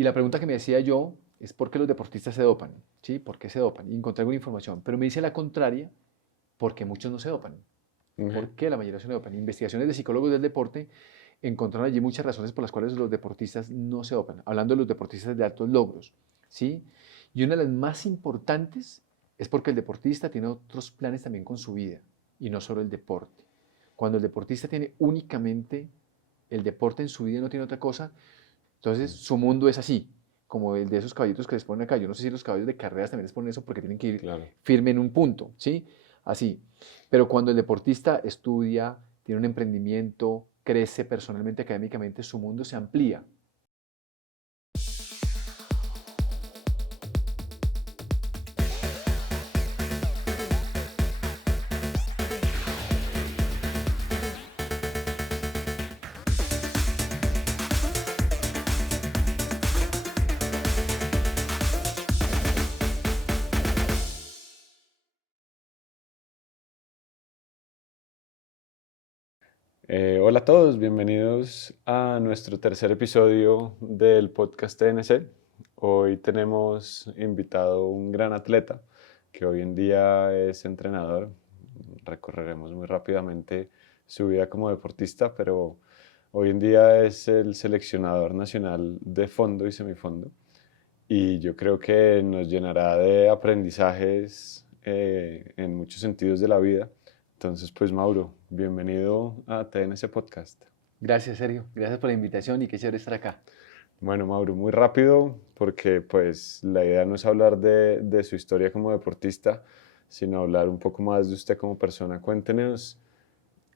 Y la pregunta que me decía yo es ¿por qué los deportistas se dopan? ¿Sí? ¿Por qué se dopan? Y encontré alguna información, pero me dice la contraria, porque muchos no se dopan. Ok. ¿Por qué la mayoría se dopan? Investigaciones de psicólogos del deporte encontraron allí muchas razones por las cuales los deportistas no se dopan, hablando de los deportistas de altos logros, ¿sí? Y una de las más importantes es porque el deportista tiene otros planes también con su vida y no solo el deporte. Cuando el deportista tiene únicamente el deporte en su vida y no tiene otra cosa, entonces su mundo es así, como el de esos caballitos que les ponen acá. Yo no sé si los caballos de carreras también les ponen eso porque tienen que ir Claro. firme en un punto, ¿sí? Así. Pero cuando el deportista estudia, tiene un emprendimiento, crece personalmente, académicamente, su mundo se amplía. Hola a todos, bienvenidos a nuestro tercer episodio del podcast TNC. Hoy tenemos invitado un gran atleta que hoy en día es entrenador. Recorreremos muy rápidamente su vida como deportista, pero hoy en día es el seleccionador nacional de fondo y semifondo. Y yo creo que nos llenará de aprendizajes en muchos sentidos de la vida. Entonces, pues Mauro, bienvenido a TNC Podcast. Gracias, Sergio. Gracias por la invitación y qué chévere estar acá. Bueno, Mauro, muy rápido, porque pues la idea no es hablar de su historia como deportista, sino hablar un poco más de usted como persona. Cuéntenos,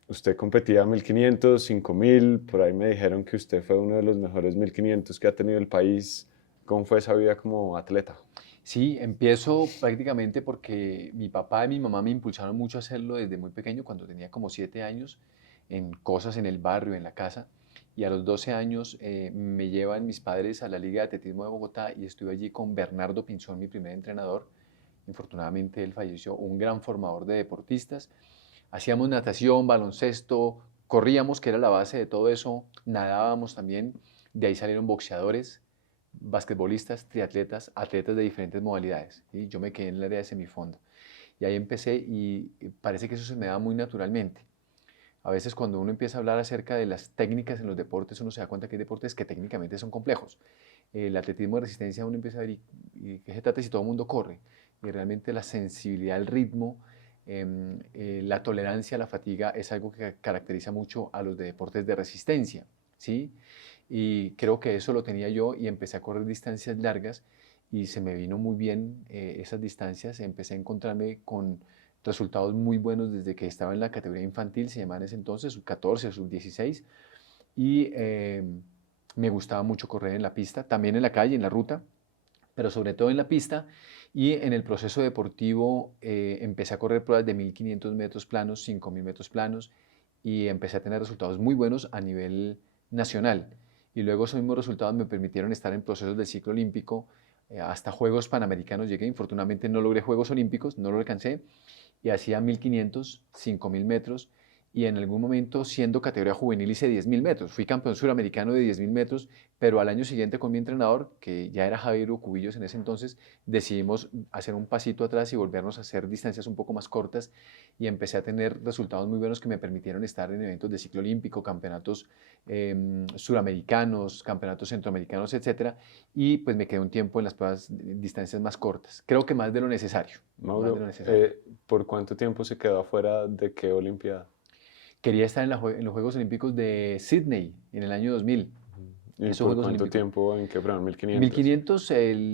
usted competía 1500, 5000, por ahí me dijeron que usted fue uno de los mejores 1500 que ha tenido el país. ¿Cómo fue esa vida como atleta? Sí, empiezo prácticamente porque mi papá y mi mamá me impulsaron mucho a hacerlo desde muy pequeño, cuando tenía como 7 años, en cosas en el barrio, en la casa. Y a los 12 años me llevan mis padres a la Liga de Atletismo de Bogotá y estuve allí con Bernardo Pinzón, mi primer entrenador. Infortunadamente él falleció, un gran formador de deportistas. Hacíamos natación, baloncesto, corríamos, que era la base de todo eso, nadábamos también. De ahí salieron boxeadores, basquetbolistas, triatletas, atletas de diferentes modalidades. ¿Sí? Yo me quedé en el área de semifondo. Y ahí empecé y parece que eso se me da muy naturalmente. A veces cuando uno empieza a hablar acerca de las técnicas en los deportes, uno se da cuenta que hay deportes que técnicamente son complejos. El atletismo de resistencia uno empieza a ver y qué se trata si todo el mundo corre. Y realmente la sensibilidad al ritmo, la tolerancia a la fatiga es algo que caracteriza mucho a los de deportes de resistencia. ¿Sí? Y creo que eso lo tenía yo y empecé a correr distancias largas y se me vino muy bien esas distancias. Empecé a encontrarme con resultados muy buenos desde que estaba en la categoría infantil, se llamaba en ese entonces, sub 14 sub 16, y me gustaba mucho correr en la pista, también en la calle, en la ruta, pero sobre todo en la pista. Y en el proceso deportivo empecé a correr pruebas de 1500 metros planos, 5000 metros planos, y empecé a tener resultados muy buenos a nivel nacional. Y luego esos mismos resultados me permitieron estar en procesos del ciclo olímpico, hasta Juegos Panamericanos llegué. Infortunadamente no logré Juegos Olímpicos, no lo alcancé, y hacía 1500, 5000 metros, y en algún momento siendo categoría juvenil hice 10.000 metros. Fui campeón suramericano de 10.000 metros, pero al año siguiente con mi entrenador, que ya era Javier Cubillos en ese entonces, decidimos hacer un pasito atrás y volvernos a hacer distancias un poco más cortas, y empecé a tener resultados muy buenos que me permitieron estar en eventos de ciclo olímpico, campeonatos suramericanos, campeonatos centroamericanos, etcétera, y pues me quedé un tiempo en las pruebas de distancias más cortas. Creo que más de lo necesario, más de lo Mauro, necesario. ¿por cuánto tiempo se quedó afuera de qué Olimpiada? Quería estar en los Juegos Olímpicos de Sydney en el año 2000. ¿Y Esos por Juegos cuánto Olímpicos. tiempo? ¿En qué fueron? 1500. 1500,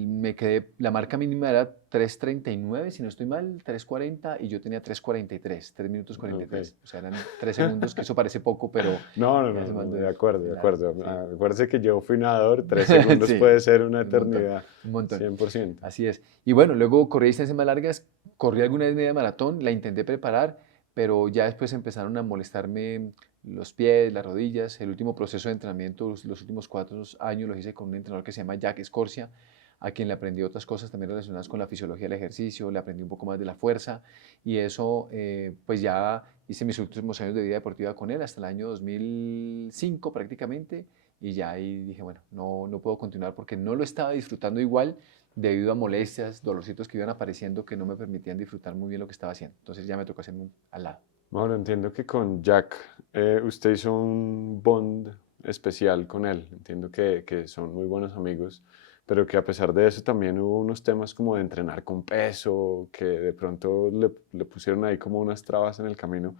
me quedé, la marca mínima era 3:39, si no estoy mal, 3:40, y yo tenía 3:43, 3 minutos Ok. 43. O sea, eran 3 segundos, que eso parece poco, pero No, no, en no, ese no, momento de acuerdo, de es nada. acuerdo. Sí, Acuérdese que yo fui nadador, 3 segundos sí, puede ser una un montón, eternidad, un montón. 100%. Así es. Y bueno, luego corrí distancias más largas, corrí alguna vez media maratón, la intenté preparar, pero ya después empezaron a molestarme los pies, las rodillas. El último proceso de entrenamiento, los últimos 4 años, los hice con un entrenador que se llama Jack Scorsia, a quien le aprendí otras cosas también relacionadas con la fisiología del ejercicio, le aprendí un poco más de la fuerza, y eso, pues ya hice mis últimos años de vida deportiva con él hasta el año 2005 prácticamente, y ya ahí dije, bueno, no puedo continuar porque no lo estaba disfrutando igual debido a molestias, dolorcitos que iban apareciendo que no me permitían disfrutar muy bien lo que estaba haciendo. Entonces ya me tocó hacerme al lado. Bueno, entiendo que con Jack usted hizo un bond especial con él. Entiendo que son muy buenos amigos, pero que a pesar de eso también hubo unos temas como de entrenar con peso, que de pronto le pusieron ahí como unas trabas en el camino.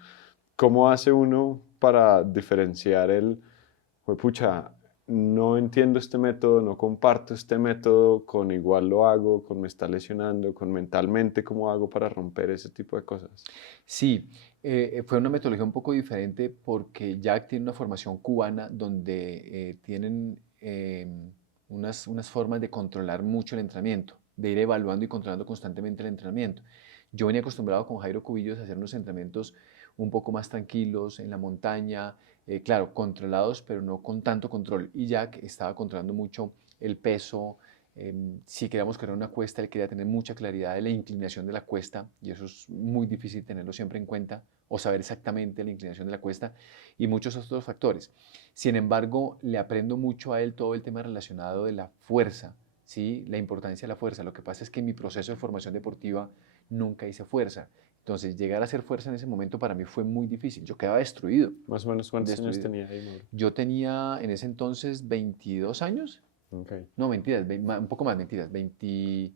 ¿Cómo hace uno para diferenciar el, pucha, no entiendo este método, no comparto este método, con igual lo hago, con me está lesionando, con mentalmente cómo hago para romper ese tipo de cosas? Sí, fue una metodología un poco diferente porque Jack tiene una formación cubana donde tienen unas formas de controlar mucho el entrenamiento, de ir evaluando y controlando constantemente el entrenamiento. Yo venía acostumbrado con Jairo Cubillos a hacer unos entrenamientos un poco más tranquilos en la montaña, claro, controlados, pero no con tanto control. Y Jack estaba controlando mucho el peso. Si queríamos correr una cuesta, él quería tener mucha claridad de la inclinación de la cuesta, y eso es muy difícil tenerlo siempre en cuenta, o saber exactamente la inclinación de la cuesta, y muchos otros factores. Sin embargo, le aprendo mucho a él todo el tema relacionado de la fuerza, ¿sí? La importancia de la fuerza. Lo que pasa es que en mi proceso de formación deportiva nunca hice fuerza. Entonces, llegar a hacer fuerza en ese momento para mí fue muy difícil. Yo quedaba destruido, Más o menos cuántos años destruido. tenía ahí, Mauro. Yo tenía en ese entonces 22 años. Ok, No, mentiras, un poco más, mentiras. 20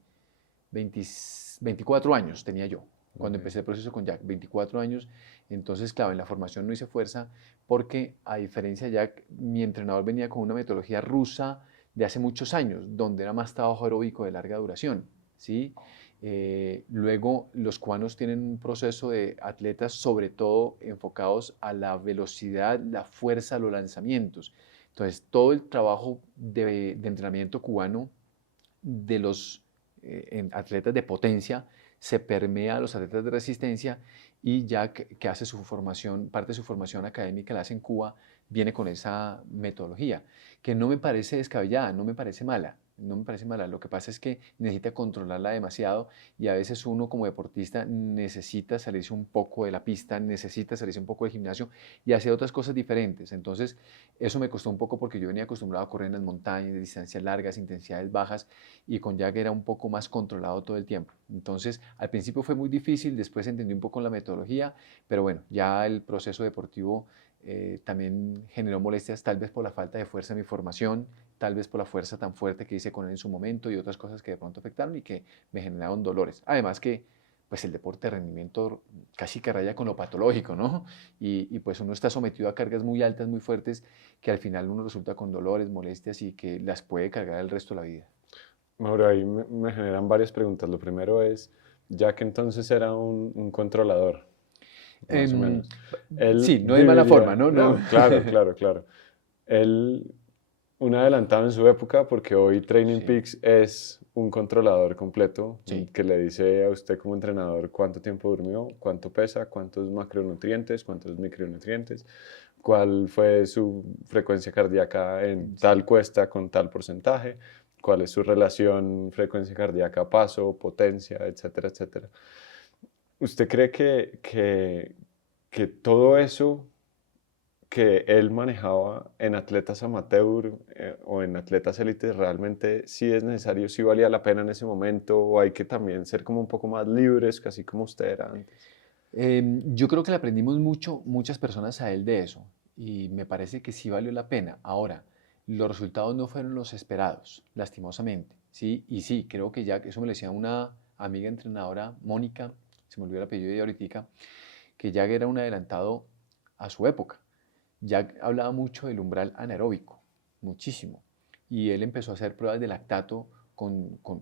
24 años tenía yo cuando ok. empecé el proceso con Jack, 24 años. Entonces, claro, en la formación no hice fuerza porque, a diferencia de Jack, mi entrenador venía con una metodología rusa de hace muchos años, donde era más trabajo aeróbico de larga duración, ¿sí? Luego, los cubanos tienen un proceso de atletas, sobre todo enfocados a la velocidad, la fuerza, los lanzamientos. Entonces, todo el trabajo de entrenamiento cubano de los atletas de potencia se permea a los atletas de resistencia, y Jack, que hace su formación, parte de su formación académica la hace en Cuba, viene con esa metodología, que no me parece descabellada, no me parece mala. No me parece mala, lo que pasa es que necesita controlarla demasiado, y a veces uno como deportista necesita salirse un poco de la pista, necesita salirse un poco del gimnasio y hacer otras cosas diferentes. Entonces, eso me costó un poco porque yo venía acostumbrado a correr en las montañas, de distancias largas, intensidades bajas, y con Jack era un poco más controlado todo el tiempo. Entonces, al principio fue muy difícil, después entendí un poco la metodología, pero bueno, ya el proceso deportivo también generó molestias, tal vez por la falta de fuerza en mi formación, tal vez por la fuerza tan fuerte que hice con él en su momento y otras cosas que de pronto afectaron y que me generaron dolores. Además que pues el deporte de rendimiento casi que raya con lo patológico, ¿no? Y pues uno está sometido a cargas muy altas, muy fuertes, que al final uno resulta con dolores, molestias y que las puede cargar el resto de la vida. Mauro, ahí me generan varias preguntas. Lo primero es, ya que entonces era un controlador, más o Em, menos, él sí, no de mala forma, debería, ¿no? No. no, claro, claro, claro. Él, un adelantado en su época, porque hoy Training Sí, Peaks es un controlador completo sí, que le dice a usted como entrenador cuánto tiempo durmió, cuánto pesa, cuántos macronutrientes, cuántos micronutrientes, cuál fue su frecuencia cardíaca en sí. tal cuesta con tal porcentaje, cuál es su relación frecuencia cardíaca paso, potencia, etcétera, etcétera. ¿Usted cree que todo eso que él manejaba en atletas amateur o en atletas élites realmente sí es necesario, sí valía la pena en ese momento, o hay que también ser como un poco más libres, casi como usted era antes? Yo creo que le aprendimos mucho, muchas personas a él de eso, y me parece que sí valió la pena. Ahora, los resultados no fueron los esperados, lastimosamente, ¿sí? Y sí, creo que ya, eso me lo decía una amiga entrenadora, Mónica, se me olvidó el apellido de ahorita, que Jack era un adelantado a su época. Jack hablaba mucho del umbral anaeróbico, muchísimo. Y él empezó a hacer pruebas de lactato,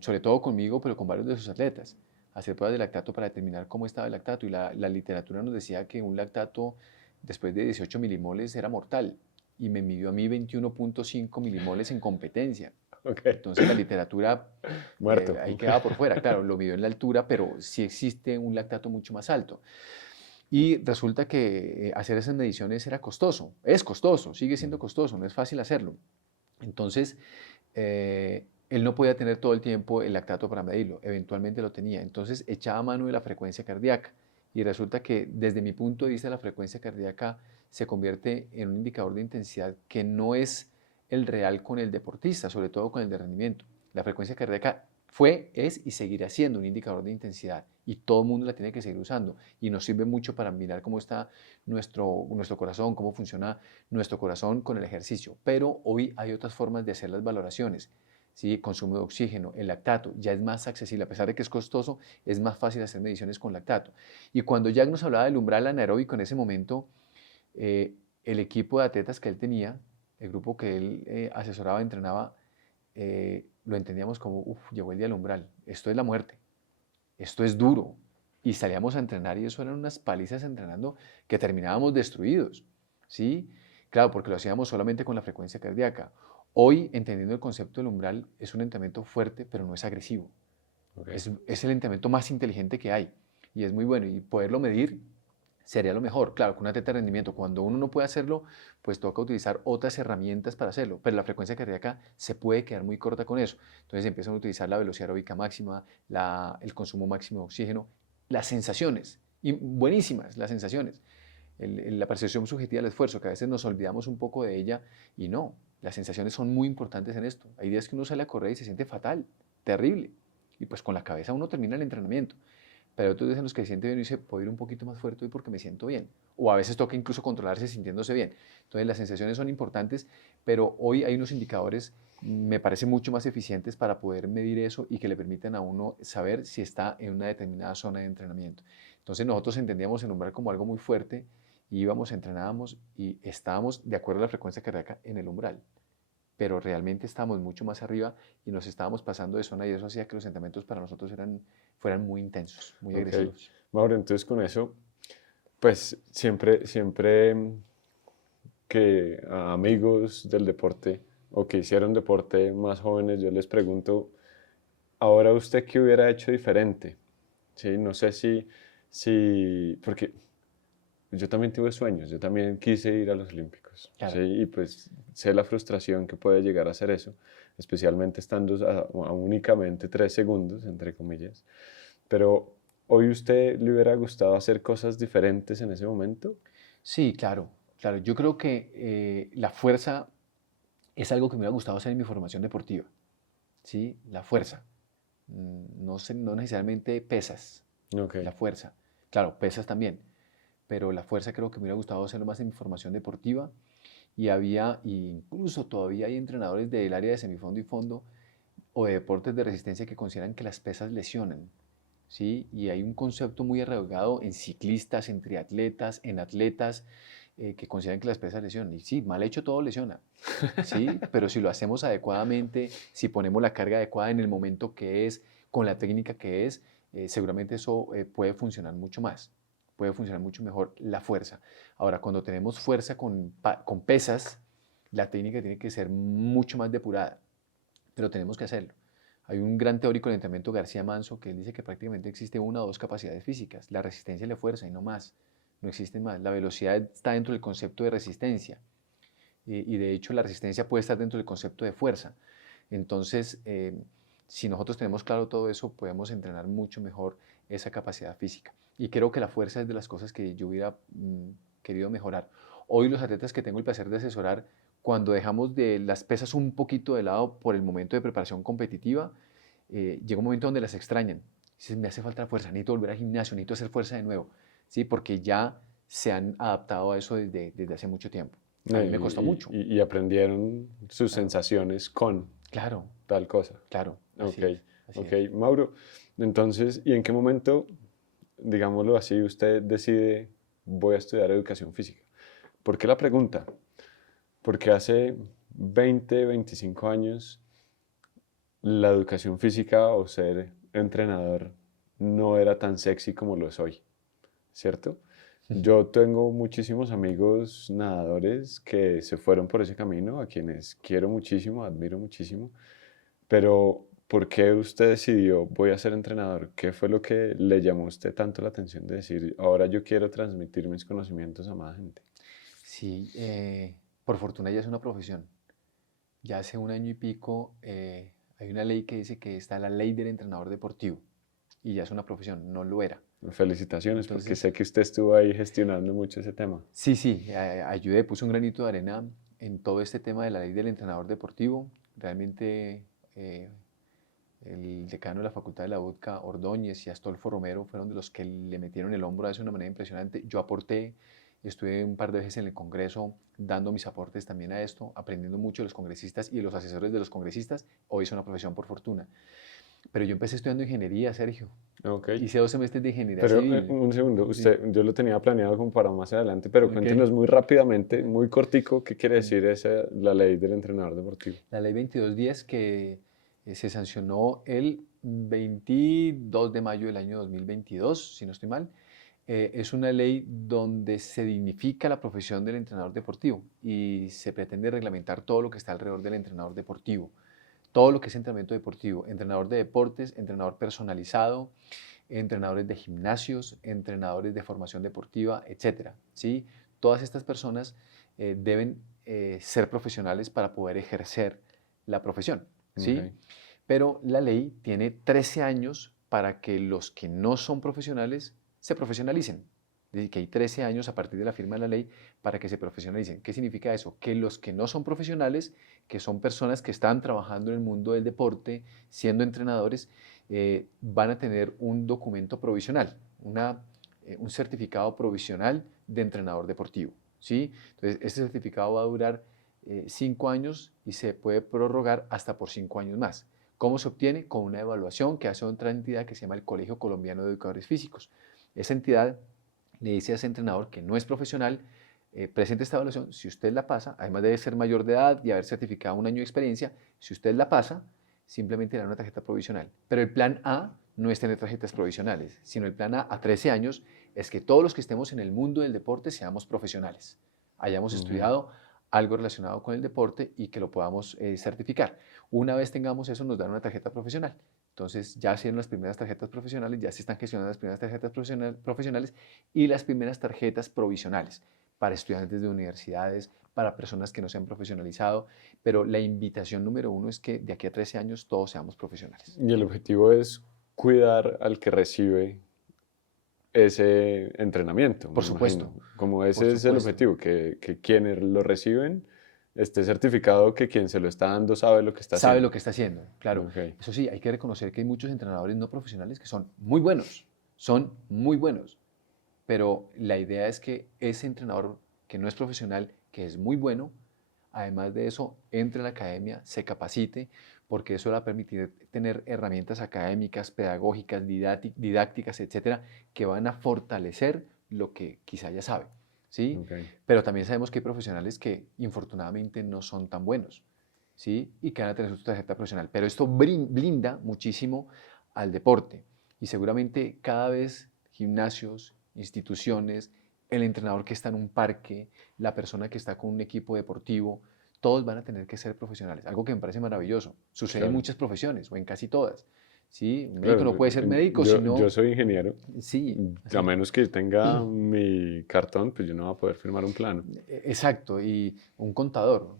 sobre todo conmigo, pero con varios de sus atletas. Hacer pruebas de lactato para determinar cómo estaba el lactato. Y la literatura nos decía que un lactato después de 18 milimoles era mortal. Y me midió a mí 21.5 milimoles en competencia. Ok, Entonces la literatura muerto. ahí quedaba por fuera. Claro, lo midió en la altura, pero sí existe un lactato mucho más alto. Y resulta que hacer esas mediciones era costoso, es costoso, sigue siendo costoso, no es fácil hacerlo. Entonces, él no podía tener todo el tiempo el lactato para medirlo, eventualmente lo tenía. Entonces, echaba mano de la frecuencia cardíaca, y resulta que desde mi punto de vista la frecuencia cardíaca se convierte en un indicador de intensidad que no es el real con el deportista, sobre todo con el de rendimiento. La frecuencia cardíaca fue, es y seguirá siendo un indicador de intensidad y todo el mundo la tiene que seguir usando y nos sirve mucho para mirar cómo está nuestro corazón, cómo funciona nuestro corazón con el ejercicio. Pero hoy hay otras formas de hacer las valoraciones. ¿Sí? Consumo de oxígeno, el lactato, ya es más accesible, a pesar de que es costoso, es más fácil hacer mediciones con lactato. Y cuando Jack nos hablaba del umbral anaeróbico en ese momento, el equipo de atletas que él tenía, el grupo que él asesoraba, entrenaba, lo entendíamos como, uff, llegó el día del umbral, esto es la muerte, esto es duro. Y salíamos a entrenar y eso eran unas palizas entrenando que terminábamos destruidos, ¿sí? Claro, porque lo hacíamos solamente con la frecuencia cardíaca. Hoy, entendiendo el concepto del umbral, es un entrenamiento fuerte, pero no es agresivo. Okay. Es el entrenamiento más inteligente que hay y es muy bueno y poderlo medir sería lo mejor. Claro, con una teta de rendimiento, cuando uno no puede hacerlo, pues toca utilizar otras herramientas para hacerlo, pero la frecuencia cardíaca se puede quedar muy corta con eso. Entonces empiezan a utilizar la velocidad aeróbica máxima, el consumo máximo de oxígeno, las sensaciones, y buenísimas las sensaciones. La percepción subjetiva del esfuerzo, que a veces nos olvidamos un poco de ella y no, las sensaciones son muy importantes en esto. Hay días que uno sale a correr y se siente fatal, terrible, y pues con la cabeza uno termina el entrenamiento. Pero hay otros días en los que se siente bien y dice, puedo ir un poquito más fuerte hoy porque me siento bien. O a veces toca incluso controlarse sintiéndose bien. Entonces las sensaciones son importantes, pero hoy hay unos indicadores, me parece mucho más eficientes para poder medir eso y que le permitan a uno saber si está en una determinada zona de entrenamiento. Entonces nosotros entendíamos el umbral como algo muy fuerte, y íbamos, entrenábamos y estábamos de acuerdo a la frecuencia cardíaca en el umbral, pero realmente estábamos mucho más arriba y nos estábamos pasando de zona y eso hacía que los entrenamientos para nosotros fueran muy intensos, muy Ok, agresivos. Mauro, entonces con eso, pues siempre que a amigos del deporte o que hicieron deporte más jóvenes, yo les pregunto, ahora usted qué hubiera hecho diferente, ¿sí? No sé porque yo también tuve sueños, yo también quise ir a los Olímpicos, ¿sí? Claro. Y pues sé la frustración que puede llegar a hacer eso, especialmente estando a únicamente 3 segundos, entre comillas. Pero ¿hoy usted le hubiera gustado hacer cosas diferentes en ese momento? Sí, claro, claro. Yo creo que la fuerza es algo que me hubiera gustado hacer en mi formación deportiva, ¿sí? La fuerza. No, no necesariamente pesas, Ok, la fuerza. Claro, pesas también, pero la fuerza creo que me hubiera gustado hacerlo más en mi formación deportiva y incluso todavía hay entrenadores del área de semifondo y fondo o de deportes de resistencia que consideran que las pesas lesionan, ¿sí? Y hay un concepto muy arraigado en ciclistas, en triatletas, en atletas, que consideran que las pesas lesionan. Y sí, mal hecho todo lesiona, ¿sí? Pero si lo hacemos adecuadamente, si ponemos la carga adecuada en el momento que es, con la técnica que es, seguramente eso puede funcionar mucho más, puede funcionar mucho mejor la fuerza. Ahora, cuando tenemos fuerza con pesas, la técnica tiene que ser mucho más depurada, pero tenemos que hacerlo. Hay un gran teórico del entrenamiento, García Manso, que él dice que prácticamente existe una o dos capacidades físicas, la resistencia y la fuerza, y no más, no existen más. La velocidad está dentro del concepto de resistencia, y de hecho la resistencia puede estar dentro del concepto de fuerza. Entonces, si nosotros tenemos claro todo eso, podemos entrenar mucho mejor esa capacidad física. Y creo que la fuerza es de las cosas que yo hubiera querido mejorar. Hoy los atletas que tengo el placer de asesorar, cuando dejamos de las pesas un poquito de lado por el momento de preparación competitiva, llega un momento donde las extrañan. Dicen, me hace falta fuerza, necesito volver al gimnasio, necesito hacer fuerza de nuevo, ¿sí? Porque ya se han adaptado a eso desde hace mucho tiempo. A no, mí me costó mucho, y aprendieron sus claro, sensaciones con claro, tal cosa. claro, Ok, así ok. es. Mauro, entonces, ¿y en qué momento, digámoslo así, usted decide voy a estudiar educación física? ¿Por qué la pregunta? Porque hace 20, 25 años la educación física o ser entrenador no era tan sexy como lo es hoy, ¿cierto? Yo tengo muchísimos amigos nadadores que se fueron por ese camino, a quienes quiero muchísimo, admiro muchísimo, pero ¿por qué usted decidió voy a ser entrenador? ¿Qué fue lo que le llamó a usted tanto la atención de decir, ahora yo quiero transmitir mis conocimientos a más gente? Sí, por fortuna ya es una profesión. Ya hace un año y pico hay una ley que dice que está la ley del entrenador deportivo y ya es una profesión, no lo era. Felicitaciones, porque Entonces, sé que usted estuvo ahí gestionando mucho ese tema. sí, sí, ayudé, puse un granito de arena en todo este tema de la ley del entrenador deportivo. Realmente el decano de la Facultad de la UCA, Ordóñez, y Astolfo Romero fueron de los que le metieron el hombro a eso de una manera impresionante. Yo aporté, estuve un par de veces en el Congreso dando mis aportes también a esto, aprendiendo mucho de los congresistas y de los asesores de los congresistas. Hoy es una profesión por fortuna. Pero yo empecé estudiando ingeniería, Sergio. Ok. Hice 2 semestres de ingeniería Pero civil. un segundo, Sí. yo lo tenía planeado como para más adelante, pero Ok. cuéntenos muy rápidamente, muy cortico, ¿qué quiere Mm. decir la ley del entrenador deportivo? La ley 2210 que se sancionó el 22 de mayo del año 2022, si no estoy mal, es una ley donde se dignifica la profesión del entrenador deportivo y se pretende reglamentar todo lo que está alrededor del entrenador deportivo, todo lo que es entrenamiento deportivo, entrenador de deportes, entrenador personalizado, entrenadores de gimnasios, entrenadores de formación deportiva, etcétera, ¿sí? Todas estas personas deben ser profesionales para poder ejercer la profesión, ¿sí? Ok. Pero la ley tiene 13 años para que los que no son profesionales se profesionalicen. Es decir, que hay 13 años a partir de la firma de la ley para que se profesionalicen. ¿Qué significa eso? Que los que no son profesionales, que son personas que están trabajando en el mundo del deporte, siendo entrenadores, van a tener un documento provisional, un certificado provisional de entrenador deportivo, ¿sí? Entonces, este certificado va a durar 5 años y se puede prorrogar hasta por 5 años más. ¿Cómo se obtiene? Con una evaluación que hace otra entidad que se llama el Colegio Colombiano de Educadores Físicos. Esa entidad le dice a ese entrenador que no es profesional, presente esta evaluación, si usted la pasa, además de ser mayor de edad y haber certificado 1 año de experiencia, si usted la pasa, simplemente le da una tarjeta provisional. Pero el plan A no es tener tarjetas provisionales, sino el plan A 13 años es que todos los que estemos en el mundo del deporte seamos profesionales, hayamos Ok. estudiado algo relacionado con el deporte y que lo podamos certificar. Una vez tengamos eso, nos dan una tarjeta profesional. Entonces ya se dieron las primeras tarjetas profesionales, ya se están gestionando las primeras tarjetas profesionales y las primeras tarjetas provisionales para estudiantes de universidades, para personas que no se han profesionalizado, pero la invitación número 1 es que de aquí a 13 años todos seamos profesionales. Y el objetivo es cuidar al que recibe ese entrenamiento, Por me supuesto, imagino. Como por ese es el supuesto. objetivo, que quienes lo reciben esté certificado que quien se lo está dando sabe lo que está Sabe lo haciendo. que está haciendo, claro. Ok. Eso sí, hay que reconocer que hay muchos entrenadores no profesionales que son muy buenos, pero la idea es que ese entrenador que no es profesional, que es muy bueno, además de eso, entre a la academia, se capacite, porque eso le va a permitir tener herramientas académicas, pedagógicas, didácticas, etcétera, que van a fortalecer lo que quizá ya sabe, ¿sí? Ok. Pero también sabemos que hay profesionales que infortunadamente no son tan buenos, ¿sí? Y que van a tener su tarjeta profesional. Pero esto blinda muchísimo al deporte y seguramente cada vez gimnasios, instituciones, el entrenador que está en un parque, la persona que está con un equipo deportivo, todos van a tener que ser profesionales, algo que me parece maravilloso. Sucede en Claro. muchas profesiones o en casi todas. ¿Sí? Un médico Claro, no puede ser médico, yo sino... soy ingeniero. Sí, A así. menos que tenga mi cartón, pues yo no voy a poder firmar un plano. Exacto, y un Sí. contador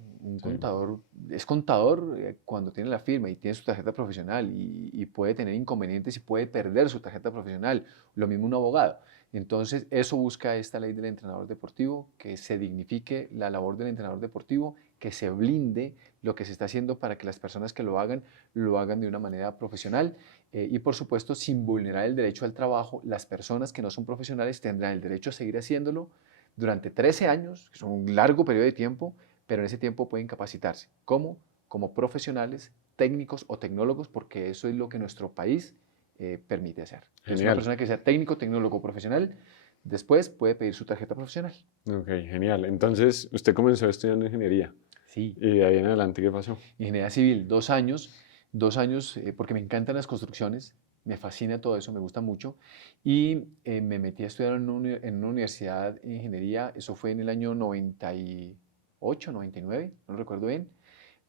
es contador cuando tiene la firma y tiene su tarjeta profesional y puede tener inconvenientes y puede perder su tarjeta profesional, lo mismo un abogado. Entonces, eso busca esta ley del entrenador deportivo, que se dignifique la labor del entrenador deportivo, que se blinde lo que se está haciendo para que las personas que lo hagan de una manera profesional y, por supuesto, sin vulnerar el derecho al trabajo, las personas que no son profesionales tendrán el derecho a seguir haciéndolo durante 13 años, que son un largo periodo de tiempo, pero en ese tiempo pueden capacitarse. ¿Cómo? Como profesionales, técnicos o tecnólogos, porque eso es lo que nuestro país permite hacer. Entonces, una Genial. persona que sea técnico, tecnólogo o profesional, después puede pedir su tarjeta profesional. Ok, genial. Entonces, usted comenzó estudiando ingeniería. Sí, Y de ahí en adelante, ¿qué pasó? ingeniería civil, 2 años, porque me encantan las construcciones, me fascina todo eso, me gusta mucho, y me metí a estudiar en una universidad de ingeniería, eso fue en el año 98, 99, no recuerdo bien,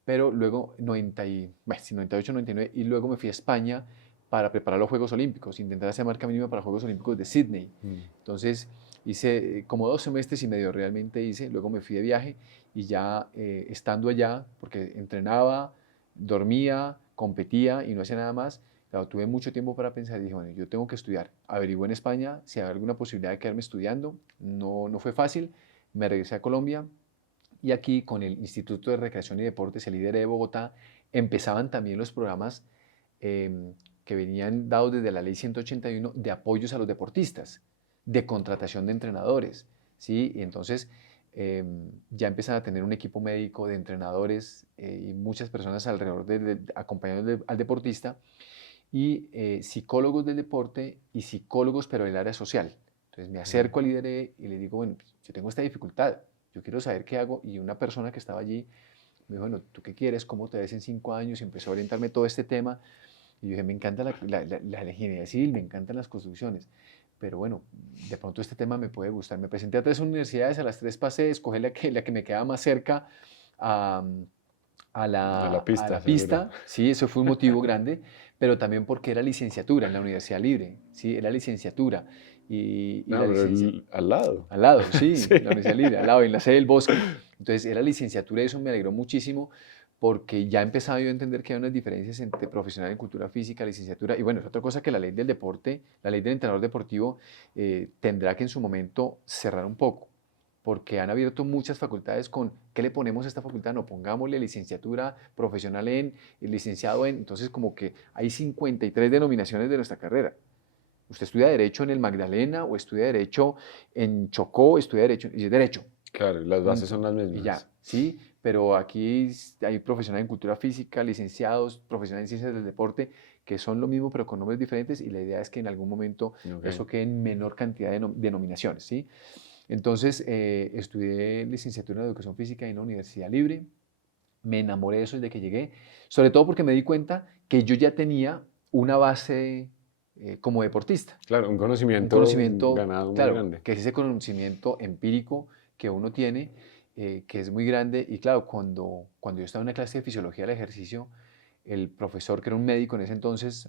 pero luego 90 bueno, sí, 98, 99, y luego me fui a España para preparar los Juegos Olímpicos, intentar hacer marca mínima para los Juegos Olímpicos de Sydney. Mm. Entonces hice como 2 semestres y medio realmente hice, luego me fui de viaje y ya estando allá, porque entrenaba, dormía, competía y no hacía nada más, claro, tuve mucho tiempo para pensar y dije, bueno, yo tengo que estudiar. Averigué en España si había alguna posibilidad de quedarme estudiando, no fue fácil, me regresé a Colombia Y aquí con el Instituto de Recreación y Deportes, el IDR de Bogotá, empezaban también los programas que venían dados desde la Ley 181 de apoyos a los deportistas, de contratación de entrenadores, ¿sí? Y entonces ya empiezan a tener un equipo médico de entrenadores y muchas personas alrededor acompañando al deportista y psicólogos del deporte y psicólogos pero del área social. Entonces me acerco al líder y le digo, bueno, pues, yo tengo esta dificultad, yo quiero saber qué hago. Y una persona que estaba allí me dijo, bueno, ¿tú qué quieres? ¿Cómo te ves en 5 años? Y empezó a orientarme todo este tema. Y yo dije, me encanta la ingeniería civil, me encantan las construcciones. Pero bueno, de pronto este tema me puede gustar. Me presenté a 3 universidades, a las 3 pasé, escogí la que me quedaba más cerca a, a A la a pista, la seguro. pista, sí, eso fue un motivo grande, pero también porque era licenciatura en la Universidad Libre, sí, era licenciatura. Y No, la pero licencia, al lado. al lado, sí, Sí. la Universidad Libre, al lado, en la sede del Bosque. Entonces era licenciatura y eso me alegró muchísimo porque ya empezaba yo a entender que hay unas diferencias entre profesional en cultura física, licenciatura, y bueno, es otra cosa que la ley del deporte, la ley del entrenador deportivo, tendrá que en su momento cerrar un poco, porque han abierto muchas facultades con, ¿qué le ponemos a esta facultad? No, pongámosle licenciatura profesional en, licenciado en, entonces como que hay 53 denominaciones de nuestra carrera. Usted estudia Derecho en el Magdalena o estudia Derecho en Chocó, estudia Derecho, y es Derecho, Claro, las bases son punto. las Y ya, mismas. ¿sí? Pero aquí hay profesionales en cultura física, licenciados, profesionales en ciencias del deporte, que son lo mismo pero con nombres diferentes y la idea es que en algún momento Ok. eso quede en menor cantidad de denominaciones, ¿sí? Entonces estudié licenciatura en educación física en la Universidad Libre, me enamoré de eso desde que llegué, sobre todo porque me di cuenta que yo ya tenía una base como deportista, Claro, un un conocimiento conocimiento, ganado muy claro, grande. que es ese conocimiento empírico que uno tiene, que es muy grande. Y claro, cuando yo estaba en una clase de fisiología del ejercicio, el profesor, que era un médico en ese entonces,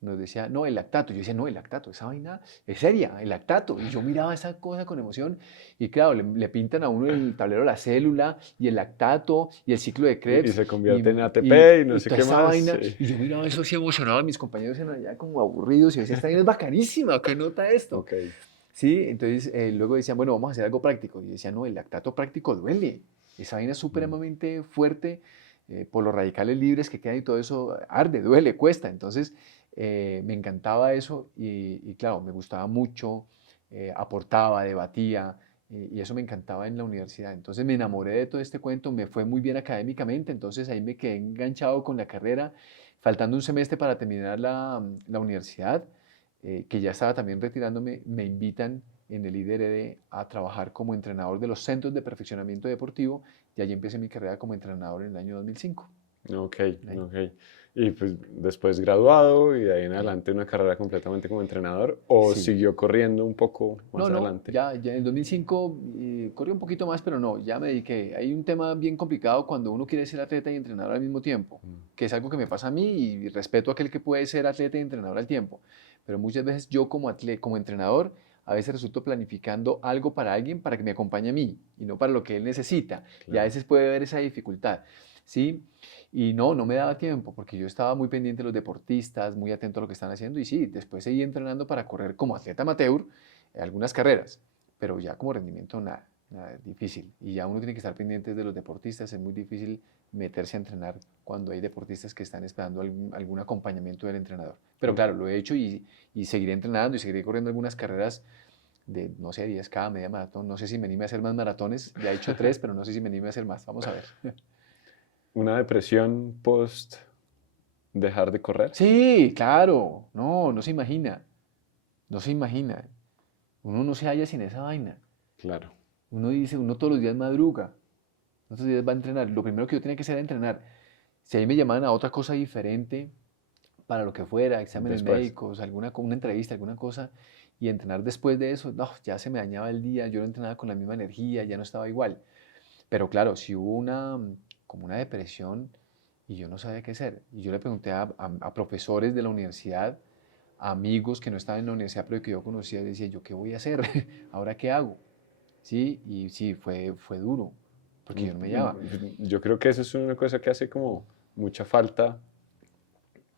nos decía, no, el lactato. Yo decía, no, el lactato, esa vaina es seria, el lactato. Y yo miraba esa cosa con emoción y claro, le pintan a uno el tablero la célula y el lactato y el ciclo de Y Krebs se convierte en y, ATP y no y sé toda qué esa más. vaina. Sí. Y yo miraba eso así emocionado, mis compañeros en allá como aburridos y yo decía, esta vaina es bacanísima, ¿qué nota esto? Ok, Sí, entonces luego decían, bueno, vamos a hacer algo práctico. Y yo decía, no, el lactato práctico duele. Esa vaina es mm, supremamente fuerte por los radicales libres que quedan y todo eso arde, duele, cuesta. Entonces me encantaba eso y claro, me gustaba mucho, aportaba, debatía y eso me encantaba en la universidad. Entonces me enamoré de todo este cuento, me fue muy bien académicamente, entonces ahí me quedé enganchado con la carrera, faltando un semestre para terminar la universidad que ya estaba también retirándome, me invitan en el IDRD a trabajar como entrenador de los centros de perfeccionamiento deportivo y allí empecé mi carrera como entrenador en el año 2005. ok, Ahí, ok. Y pues después graduado y de ahí en sí. adelante una carrera completamente como entrenador o Sí. siguió corriendo un poco más No, no, adelante. ya en el 2005 corrí un poquito más, pero no, ya me dediqué. Hay un tema bien complicado cuando uno quiere ser atleta y entrenador al mismo tiempo, Mm, que es algo que me pasa a mí y respeto a aquel que puede ser atleta y entrenador al tiempo. Pero muchas veces yo como atleta, como entrenador, a veces resulto planificando algo para alguien para que me acompañe a mí y no para lo que él necesita. Y a claro. veces puede haber esa dificultad, ¿sí? Y no, no me daba tiempo porque yo estaba muy pendiente de los deportistas, muy atento a lo que están haciendo y sí, después seguí entrenando para correr como atleta amateur algunas carreras, pero ya como rendimiento nada, nada, es difícil. Y ya uno tiene que estar pendiente de los deportistas, es muy difícil meterse a entrenar cuando hay deportistas que están esperando algún acompañamiento del entrenador. Pero Ok. claro, lo he hecho y seguiré entrenando y seguiré corriendo algunas carreras de, no sé, 10K, media maratón. No sé si me anime a hacer más maratones, ya he hecho 3, pero no sé si me anime a hacer más. Vamos a ver. Una depresión post dejar de correr. Sí, claro, no, no se imagina, no se imagina. Uno no se halla sin esa vaina. Claro. Uno dice, uno todos los días madruga, otros días va a entrenar. Lo primero que yo tenía que hacer era entrenar. Si ahí me llamaban a otra cosa diferente, para lo que fuera, exámenes Después. médicos, una entrevista, alguna cosa, y entrenar después de eso, no, ya se me dañaba el día, yo no entrenaba con la misma energía, ya no estaba igual. Pero claro, si hubo como una depresión y yo no sabía qué hacer. Y yo le pregunté a profesores de la universidad, a amigos que no estaban en la universidad, pero que yo conocía, y decía, ¿yo qué voy a hacer? ¿Ahora qué hago? Sí, y sí, fue duro, porque yo no me hallaba. Yo creo que eso es una cosa que hace como mucha falta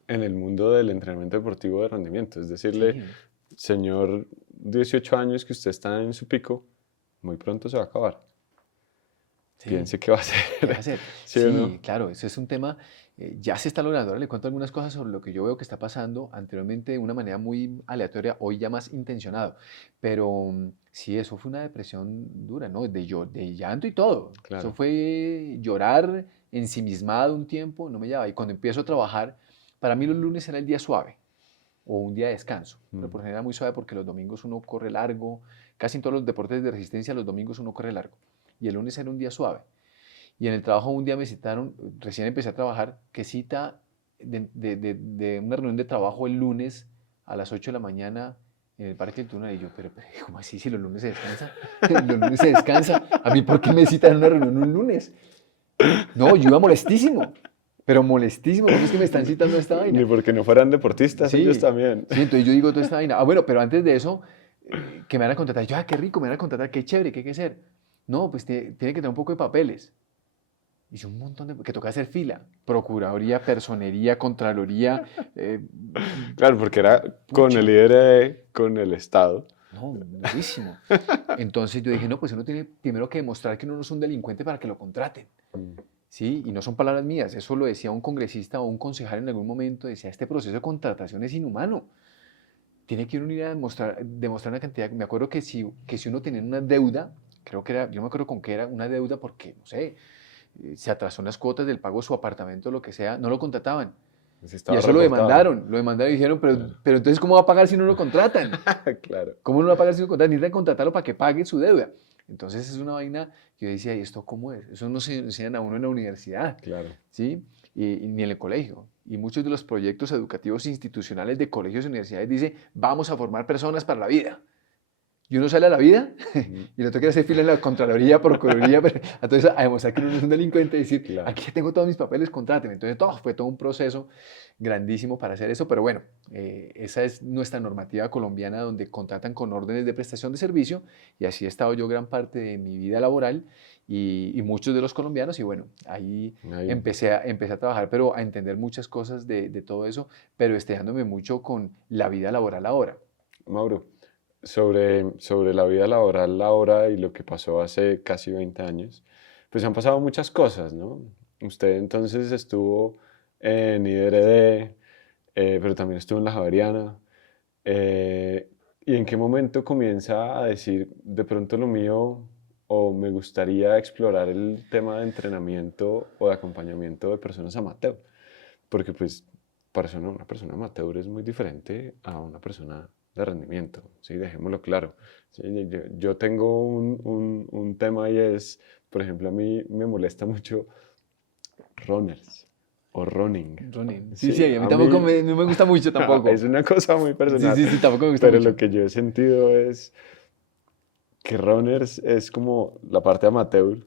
en el mundo del entrenamiento deportivo de rendimiento. Es decirle, Sí, señor, 18 años que usted está en su pico, muy pronto se va a acabar. Sí. piense qué va a ¿Qué vas a hacer. hacer? ¿Sí o no? Sí, claro, ese es un tema, ya se está logrando. Ahora le cuento algunas cosas sobre lo que yo veo que está pasando anteriormente de una manera muy aleatoria, hoy ya más intencionado. Pero sí, eso fue una depresión dura, ¿no? De llanto y todo. Eso Claro. fue llorar ensimismado un tiempo, no me llevaba. Y cuando empiezo a trabajar, para mí los lunes era el día suave o un día de descanso, pero Mm. por general muy suave porque los domingos uno corre largo, casi en todos los deportes de resistencia los domingos uno corre largo. Y el lunes era un día suave. Y en el trabajo un día me citaron, recién empecé a trabajar, que cita de una reunión de trabajo el lunes a las 8 de la mañana en el Parque del Túnel. Y yo, pero ¿cómo así si los lunes se descansa? Los lunes se descansa. ¿A mí por qué me citan en una reunión un lunes? No, yo iba molestísimo, pero molestísimo. ¿Cómo es que me están citando a esta Ni vaina? porque no fueran deportistas, ellos Sí, también. sí, entonces yo digo toda esta vaina. Ah, bueno, pero antes de eso, que me van a contratar. Yo, ah, qué rico, me van a contratar, qué chévere, ¿qué hay que hacer? No, pues tiene que tener un poco de papeles. Hice un montón de... que toca hacer fila. Procuraduría, personería, contraloría. Claro, porque era con el Pucha, líder, con el Estado. no, durísimo. Entonces yo dije, no, pues uno tiene primero que demostrar que uno no es un delincuente para que lo contraten. Mm. ¿Sí? Y no son palabras mías, eso lo decía un congresista o un concejal en algún momento, decía, este proceso de contratación es inhumano. Tiene que uno ir a demostrar una cantidad. Me acuerdo que si uno tenía una deuda, creo que era, yo no me acuerdo con qué era, una deuda porque, no sé, se atrasó en las cuotas del pago de su apartamento, lo que sea, no lo contrataban. Así Y estaba eso reportado. lo demandaron y dijeron, pero, Claro. pero entonces, ¿cómo va a pagar si no lo contratan? Claro. ¿Cómo no lo va a pagar si no lo contratan? Necesitan contratarlo para que pague su deuda. Entonces es una vaina que yo decía, ¿y esto cómo es? Eso no se enseñan a uno en la universidad, Claro. ¿sí? Y ni en el colegio. Y muchos de los proyectos educativos institucionales de colegios y universidades dice, vamos a formar personas para la vida. Y uno sale a la vida Mm. y le toca hacer fila en la Contraloría, Procuraduría, entonces a demostrar que uno no es un delincuente y decir, Claro. aquí tengo todos mis papeles, contrátenme. Entonces fue todo un proceso grandísimo para hacer eso, pero bueno, esa es nuestra normativa colombiana donde contratan con órdenes de prestación de servicio y así he estado yo gran parte de mi vida laboral y muchos de los colombianos y bueno, ahí Ahí, empecé a trabajar, pero a entender muchas cosas de todo eso, pero estudiándome mucho con la vida laboral ahora. Mauro, sobre la vida laboral ahora y lo que pasó hace casi 20 años, pues han pasado muchas cosas, ¿no? Usted entonces estuvo en IDRD, pero también estuvo en la Javeriana. ¿Y en qué momento comienza a decir, de pronto lo mío, o me gustaría explorar el tema de entrenamiento o de acompañamiento de personas amateur? Porque pues una persona amateur es muy diferente a una persona de rendimiento, ¿sí? Dejémoslo claro. ¿Sí? Yo tengo un tema y es, por ejemplo, a mí me molesta mucho runners o running. Ronin. Sí, Sí, sí, a mí a tampoco mí no me gusta mucho es tampoco. una cosa muy Sí, personal, sí, sí, tampoco me gusta pero lo mucho. que yo he sentido es que runners es como la parte amateur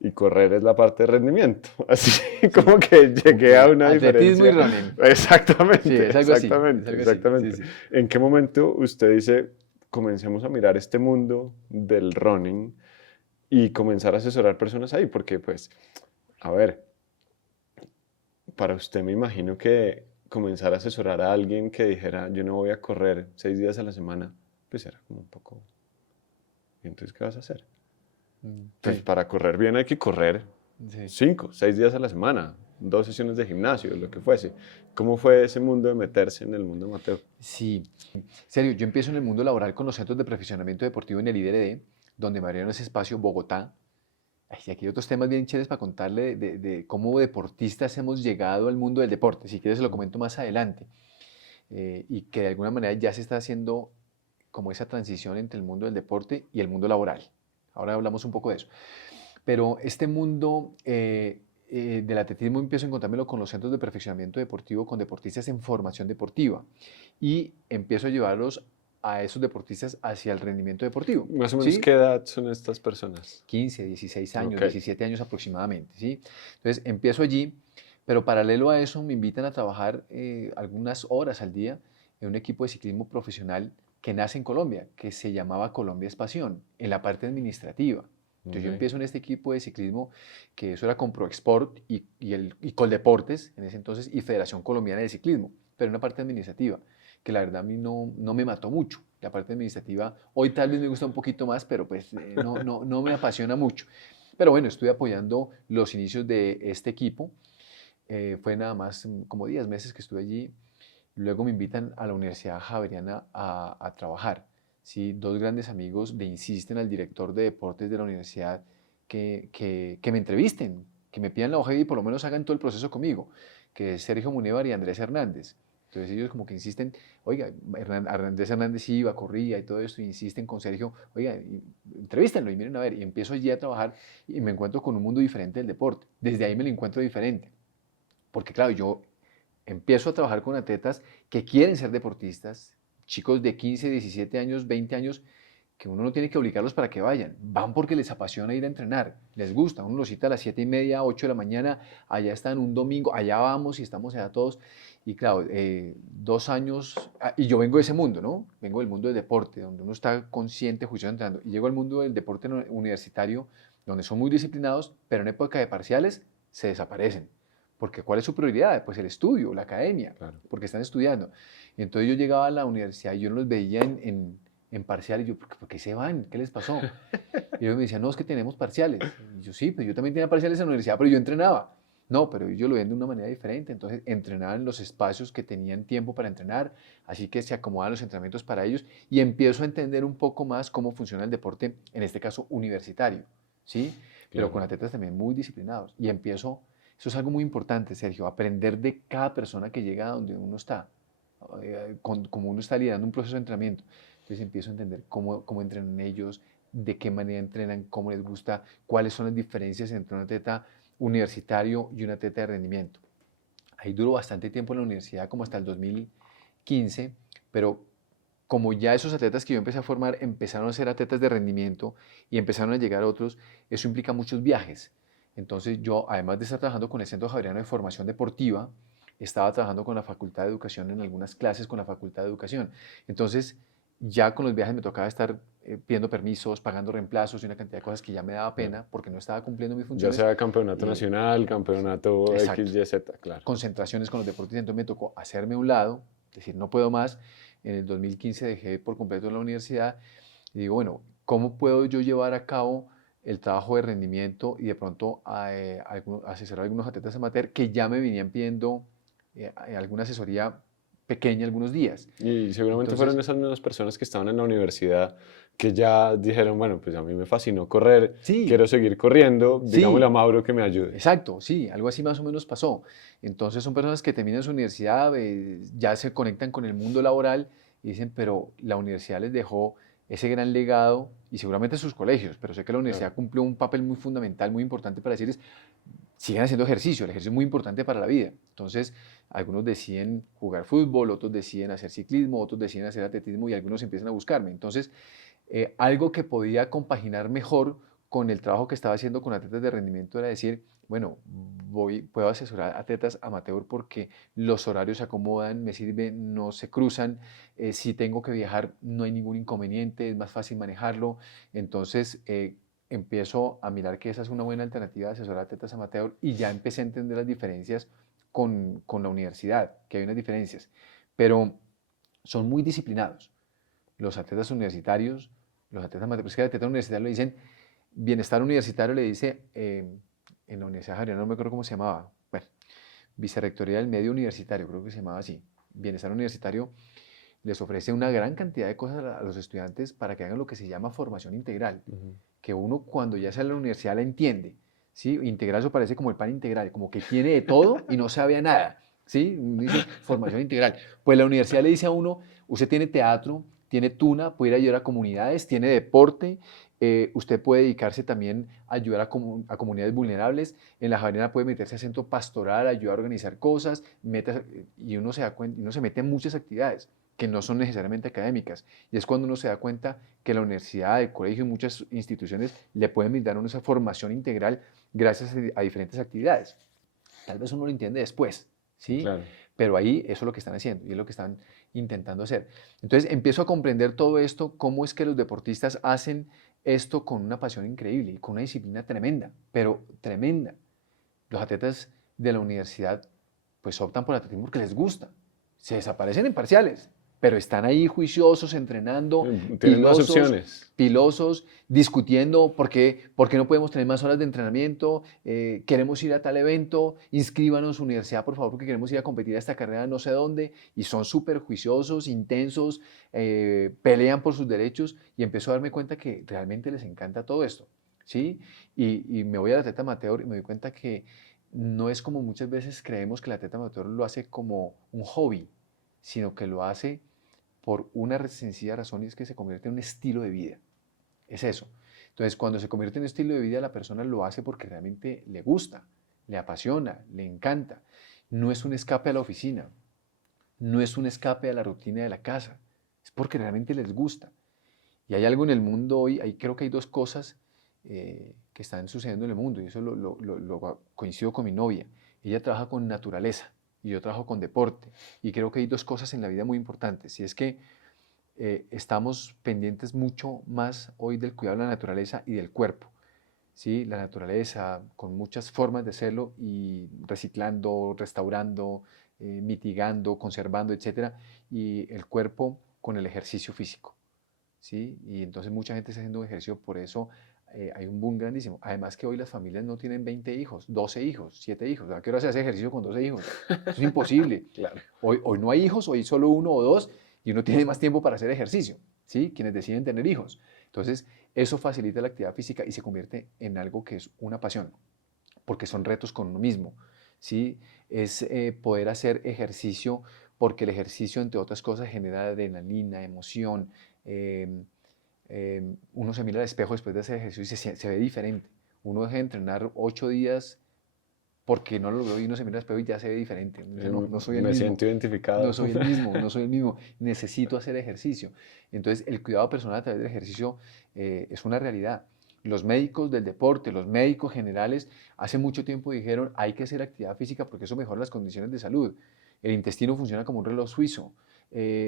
y correr es la parte de rendimiento. Así Sí, como que ok. llegué a una Atletismo y diferencia. running. Sí, Exactamente, es algo así, es exactamente, algo así. Sí, exactamente. sí. ¿En qué momento usted dice, comencemos a mirar este mundo del running y comenzar a asesorar personas ahí? Porque pues, a ver, para usted me imagino que comenzar a asesorar a alguien que dijera, yo no voy a correr 6 días a la semana, pues era como un poco, ¿y entonces qué vas a hacer? Pues Sí, para correr bien hay que correr sí. 5, 6 días a la semana, 2 sesiones de gimnasio, lo que fuese. ¿Cómo fue ese mundo de meterse en el mundo amateur? Sí, serio, yo empiezo en el mundo laboral con los centros de perfeccionamiento deportivo en el IDRD, donde me abrieron ese espacio Bogotá. Ay, y aquí hay otros temas bien chéveres para contarle de cómo deportistas hemos llegado al mundo del deporte. Si quieres se lo comento más adelante. Y que de alguna manera ya se está haciendo como esa transición entre el mundo del deporte y el mundo laboral. Ahora hablamos un poco de eso. Pero este mundo del atletismo empiezo a encontrármelo con los centros de perfeccionamiento deportivo, con deportistas en formación deportiva. Y empiezo a llevarlos a esos deportistas hacia el rendimiento deportivo. Más o menos, ¿Sí? ¿qué edad son estas personas? 15, 16 años, Ok. 17 años aproximadamente, ¿sí? Entonces empiezo allí, pero paralelo a eso me invitan a trabajar algunas horas al día en un equipo de ciclismo profesional que nace en Colombia, que se llamaba Colombia es Pasión, en la parte administrativa. Entonces yo Ok. empiezo en este equipo de ciclismo, que eso era con ProExport y Coldeportes en ese entonces, y Federación Colombiana de Ciclismo, pero en una parte administrativa, que la verdad a mí no me mató mucho. La parte administrativa hoy tal vez me gusta un poquito más, pero pues no me apasiona mucho. Pero bueno, estuve apoyando los inicios de este equipo. Fue nada más como 10 meses que estuve allí. Luego me invitan a la Universidad Javeriana a trabajar. ¿Sí? Dos grandes amigos le insisten al director de deportes de la universidad que me entrevisten, que me pidan la hoja y por lo menos hagan todo el proceso conmigo, que es Sergio Munevar y Andrés Hernández. Entonces ellos como que insisten, oiga, Andrés Hernández iba, corría y todo esto, y insisten con Sergio, oiga, entrevístenlo y miren a ver, y empiezo allí a trabajar y me encuentro con un mundo diferente del deporte. Desde ahí me lo encuentro diferente, porque claro, yo empiezo a trabajar con atletas que quieren ser deportistas, chicos de 15, 17 años, 20 años, que uno no tiene que obligarlos para que vayan. Van porque les apasiona ir a entrenar, les gusta. Uno los cita a las 7:30, 8 de la mañana, allá están un domingo, allá vamos y estamos allá todos. Y claro, 2 años, y yo vengo de ese mundo, ¿no? Vengo del mundo del deporte, donde uno está consciente, juicioso entrenando. Y llego al mundo del deporte universitario, donde son muy disciplinados, pero en época de parciales se desaparecen. Porque ¿cuál es su prioridad? Pues el estudio, la academia, Claro. porque están estudiando. Y entonces yo llegaba a la universidad y yo no los veía en parciales. Yo, ¿por qué se van? ¿Qué les pasó? Y ellos me decían, no, es que tenemos parciales. Y yo, sí, pues yo también tenía parciales en la universidad, pero yo entrenaba. No, pero ellos lo ven de una manera diferente. Entonces entrenaban los espacios que tenían tiempo para entrenar, así que se acomodaban los entrenamientos para ellos y empiezo a entender un poco más cómo funciona el deporte, en este caso universitario, ¿sí? Pero con Claro. atletas también muy disciplinados. Y empiezo, eso es algo muy importante, Sergio, aprender de cada persona que llega a donde uno está, como uno está liderando un proceso de entrenamiento. Entonces empiezo a entender cómo entrenan ellos, de qué manera entrenan, cómo les gusta, cuáles son las diferencias entre un atleta universitario y un atleta de rendimiento. Ahí duró bastante tiempo en la universidad, como hasta el 2015, pero como ya esos atletas que yo empecé a formar empezaron a ser atletas de rendimiento y empezaron a llegar otros, eso implica muchos viajes. Entonces yo, además de estar trabajando con el Centro Javeriano de Formación Deportiva, estaba trabajando con la Facultad de Educación en algunas clases con la Facultad de Educación. Entonces ya con los viajes me tocaba estar pidiendo permisos, pagando reemplazos y una cantidad de cosas que ya me daba Claro. pena porque no estaba cumpliendo mis Ya funciones. sea campeonato Y, nacional, campeonato exacto, X, Y, Z, claro. concentraciones con los deportistas, entonces me tocó hacerme a un lado, decir, no puedo más. En el 2015 dejé por completo la universidad y digo, bueno, ¿cómo puedo yo llevar a cabo el trabajo de rendimiento y de pronto asesorar a algunos atletas amateur que ya me venían pidiendo alguna asesoría pequeña algunos días? Y seguramente fueron Entonces, esas mismas personas que estaban en la universidad que ya dijeron, bueno, pues a mí me fascinó correr, sí, quiero seguir corriendo, digámosle a sí, Mauro que me ayude. exacto, sí, algo así más o menos pasó. Entonces son personas que terminan su universidad, ya se conectan con el mundo laboral y dicen, pero la universidad les dejó ese gran legado y seguramente sus colegios, pero sé que la Claro. universidad cumplió un papel muy fundamental, muy importante para decirles, sigan haciendo ejercicio, el ejercicio es muy importante para la vida. Entonces, algunos deciden jugar fútbol, otros deciden hacer ciclismo, otros deciden hacer atletismo y algunos empiezan a buscarme. Entonces, algo que podía compaginar mejor con el trabajo que estaba haciendo con atletas de rendimiento era decir, bueno, puedo asesorar a atletas amateur porque los horarios se acomodan, me sirven, no se cruzan, si tengo que viajar no hay ningún inconveniente, es más fácil manejarlo. Entonces empiezo a mirar que esa es una buena alternativa de asesorar a atletas amateur y ya empecé a entender las diferencias con la universidad, que hay unas diferencias, pero son muy disciplinados los atletas universitarios, los atletas matemáticos, que el atleta universitario le dicen, bienestar universitario le dice, en la Universidad Javeriana no me acuerdo cómo se llamaba, bueno, Vicerrectoría del Medio Universitario, creo que se llamaba así. Bienestar universitario les ofrece una gran cantidad de cosas a los estudiantes para que hagan lo que se llama formación integral, Ujú. que uno cuando ya sale a la universidad la entiende, ¿sí? Integral eso parece como el pan integral, como que tiene de todo y no sabe a nada, ¿sí? Uno dice formación integral. Pues la universidad le dice a uno, usted tiene teatro, tiene tuna, puede ir a ayudar a comunidades, tiene deporte, usted puede dedicarse también a ayudar a comunidades vulnerables. En la Javeriana puede meterse a centro pastoral, ayudar a organizar cosas, y uno se da cuenta, uno se mete en muchas actividades que no son necesariamente académicas. Y es cuando uno se da cuenta que la universidad, el colegio y muchas instituciones le pueden brindar a uno esa formación integral gracias a diferentes actividades. Tal vez uno lo entiende después, ¿sí? Claro. Pero ahí eso es lo que están haciendo y es lo que están intentando hacer. Entonces empiezo a comprender todo esto, cómo es que los deportistas hacen esto con una pasión increíble y con una disciplina tremenda, pero tremenda. Los atletas de la universidad pues optan por atletismo porque les gusta. Se desaparecen en parciales, pero están ahí juiciosos, entrenando, Tienen más pilosos, opciones. pilosos, discutiendo por qué no podemos tener más horas de entrenamiento, queremos ir a tal evento, inscríbanos a universidad, por favor, porque queremos ir a competir a esta carrera no sé dónde, y son súper juiciosos, intensos, pelean por sus derechos, y empiezo a darme cuenta que realmente les encanta todo esto, ¿sí? Y me voy al atleta amateur y me doy cuenta que no es como muchas veces creemos que el atleta amateur lo hace como un hobby, sino que lo hace por una sencilla razón y es que se convierte en un estilo de vida. Es eso. Entonces, cuando se convierte en un estilo de vida, la persona lo hace porque realmente le gusta, le apasiona, le encanta. No es un escape a la oficina, no es un escape a la rutina de la casa, es porque realmente les gusta. Y hay algo en el mundo hoy, creo que hay dos cosas que están sucediendo en el mundo, y eso lo coincido con mi novia. Ella trabaja con naturaleza y yo trabajo con deporte. Y creo que hay dos cosas en la vida muy importantes, y es que estamos pendientes mucho más hoy del cuidado de la naturaleza y del cuerpo. ¿Sí? La naturaleza con muchas formas de hacerlo y reciclando, restaurando, mitigando, conservando, etcétera, y el cuerpo con el ejercicio físico. ¿Sí? Y entonces mucha gente está haciendo ejercicio, por eso hay un boom grandísimo. Además que hoy las familias no tienen 20 hijos, 12 hijos, 7 hijos. ¿A qué hora se hace ejercicio con 12 hijos? Eso es imposible. Claro. Hoy no hay hijos, hoy solo uno o dos y uno tiene más tiempo para hacer ejercicio, ¿sí? Quienes deciden tener hijos. Entonces, eso facilita la actividad física y se convierte en algo que es una pasión, porque son retos con uno mismo, ¿sí? Es poder hacer ejercicio porque el ejercicio, entre otras cosas, genera adrenalina, emoción. eh, Uno se mira al espejo después de hacer ejercicio y se ve diferente. Uno deja de entrenar 8 días porque no lo logró y uno se mira al espejo y ya se ve diferente. Yo no soy el Me mismo, siento identificado. no soy el mismo, necesito hacer ejercicio. Entonces, el cuidado personal a través del ejercicio es una realidad. Los médicos del deporte, los médicos generales, hace mucho tiempo dijeron hay que hacer actividad física porque eso mejora las condiciones de salud. El intestino funciona como un reloj suizo.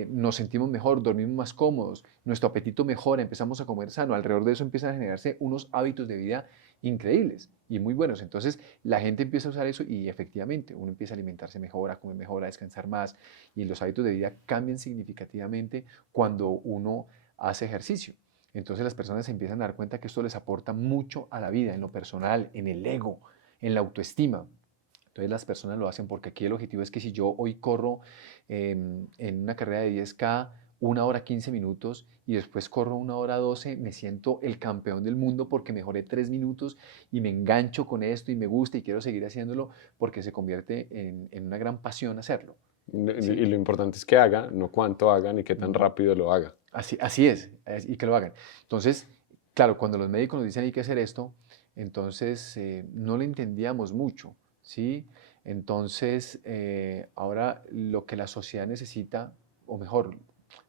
Nos sentimos mejor, dormimos más cómodos, nuestro apetito mejora, empezamos a comer sano. Alrededor de eso empiezan a generarse unos hábitos de vida increíbles y muy buenos. Entonces, la gente empieza a usar eso y efectivamente uno empieza a alimentarse mejor, a comer mejor, a descansar más y los hábitos de vida cambian significativamente cuando uno hace ejercicio. Entonces las personas se empiezan a dar cuenta que esto les aporta mucho a la vida, en lo personal, en el ego, en la autoestima. Entonces las personas lo hacen porque aquí el objetivo es que si yo hoy corro en una carrera de 10K, 1 hora 15 minutos y después corro 1 hora 12, me siento el campeón del mundo porque mejoré 3 minutos y me engancho con esto y me gusta y quiero seguir haciéndolo porque se convierte en una gran pasión hacerlo. Y ¿Sí? lo importante es que haga, no cuánto haga ni qué tan Mm. rápido lo haga. Así es, y que lo hagan. Entonces, claro, cuando los médicos nos dicen hay que hacer esto, entonces no lo entendíamos mucho, ¿sí? Entonces, ahora lo que la sociedad necesita, o mejor,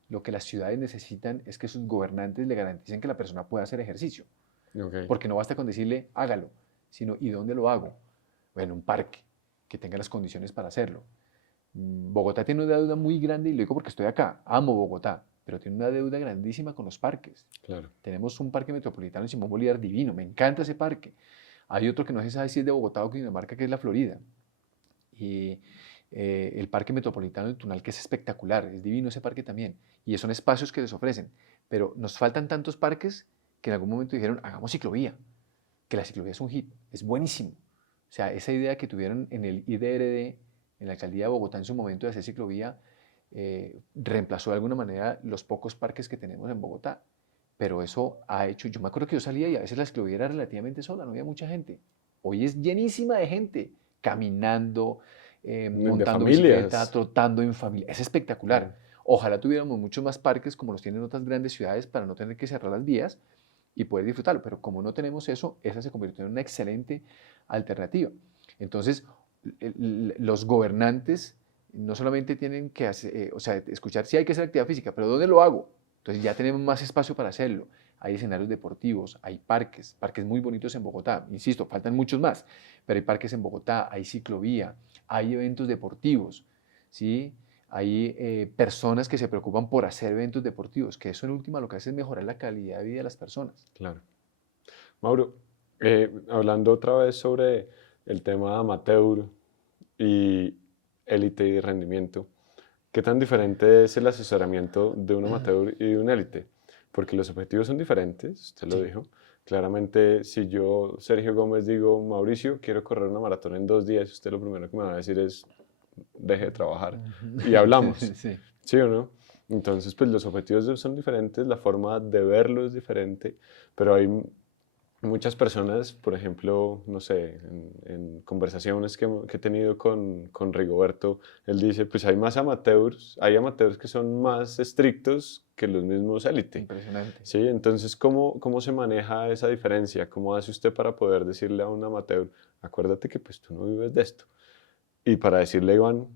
lo que las ciudades necesitan es que sus gobernantes le garanticen que la persona pueda hacer ejercicio, Ok, porque no basta con decirle hágalo, sino ¿y dónde lo hago? Bueno, un parque que tenga las condiciones para hacerlo. Bogotá tiene una deuda muy grande y lo digo porque estoy acá, amo Bogotá, pero tiene una deuda grandísima con los parques. claro. Tenemos un parque metropolitano en Simón Bolívar divino, me encanta ese parque. Hay otro que no se sabe si es de Bogotá o Cundinamarca, que es la Florida. Y el parque metropolitano de Tunal, que es espectacular, es divino ese parque también. Y son espacios que les ofrecen. Pero nos faltan tantos parques que en algún momento dijeron, hagamos ciclovía, que la ciclovía es un hit, es buenísimo. O sea, esa idea que tuvieron en el IDRD, en la alcaldía de Bogotá en su momento de hacer ciclovía, reemplazó de alguna manera los pocos parques que tenemos en Bogotá. Pero eso ha hecho, yo me acuerdo que yo salía y a veces la ciclovía era relativamente sola, no había mucha gente. Hoy es llenísima de gente, caminando, De montando bicicleta, familias. trotando en familia. Es espectacular. Ojalá tuviéramos muchos más parques como los tienen otras grandes ciudades para no tener que cerrar las vías y poder disfrutarlo. Pero como no tenemos eso, esa se convirtió en una excelente alternativa. Entonces, los gobernantes no solamente tienen que hacer, o sea, escuchar si hay que hacer actividad física, pero ¿dónde lo hago? Entonces ya tenemos más espacio para hacerlo. Hay escenarios deportivos, hay parques, parques muy bonitos en Bogotá. Insisto, faltan muchos más, pero hay parques en Bogotá, hay ciclovía, hay eventos deportivos, ¿sí? Hay personas que se preocupan por hacer eventos deportivos, que eso en última lo que hace es mejorar la calidad de vida de las personas. Claro. Mauro, hablando otra vez sobre el tema amateur y élite y rendimiento, ¿Qué tan diferente es el asesoramiento de un amateur y de un élite? Porque los objetivos son diferentes, usted lo Sí. dijo. Claramente, si yo, Sergio Gómez, digo, Mauricio, quiero correr una maratón en 2 días, usted lo primero que me va a decir es, deje de trabajar y hablamos, Sí. ¿sí o no? Entonces, pues los objetivos son diferentes, la forma de verlo es diferente, pero hay muchas personas, por ejemplo, no sé, en conversaciones que he tenido con Rigoberto, él dice, pues hay amateurs que son más estrictos que los mismos élite. Impresionante. Sí, entonces, ¿cómo se maneja esa diferencia? ¿Cómo hace usted para poder decirle a un amateur, acuérdate que pues tú no vives de esto? Y para decirle a Iván,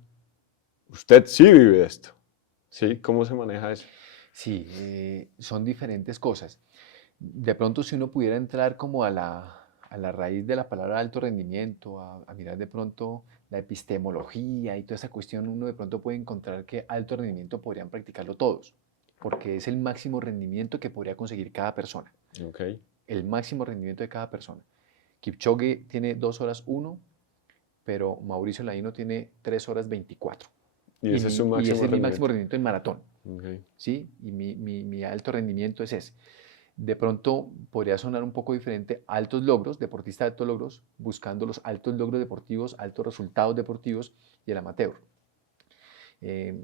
usted sí vive de esto. ¿Sí? Sí. ¿Cómo se maneja eso? Sí, son diferentes cosas. De pronto, si uno pudiera entrar como a la raíz de la palabra alto rendimiento, a mirar de pronto la epistemología y toda esa cuestión, uno de pronto puede encontrar que alto rendimiento podrían practicarlo todos, porque es el máximo rendimiento que podría conseguir cada persona, Ok. el máximo rendimiento de cada persona. Kipchoge tiene 2 horas 1, pero Mauricio Laino tiene 3 horas 24. Y ese es su Y ese máximo es mi máximo rendimiento. rendimiento en maratón. Ok. ¿Sí? Y mi alto rendimiento es ese. De pronto podría sonar un poco diferente altos logros, deportista de altos logros, buscando los altos logros deportivos, altos resultados deportivos y el amateur. Eh,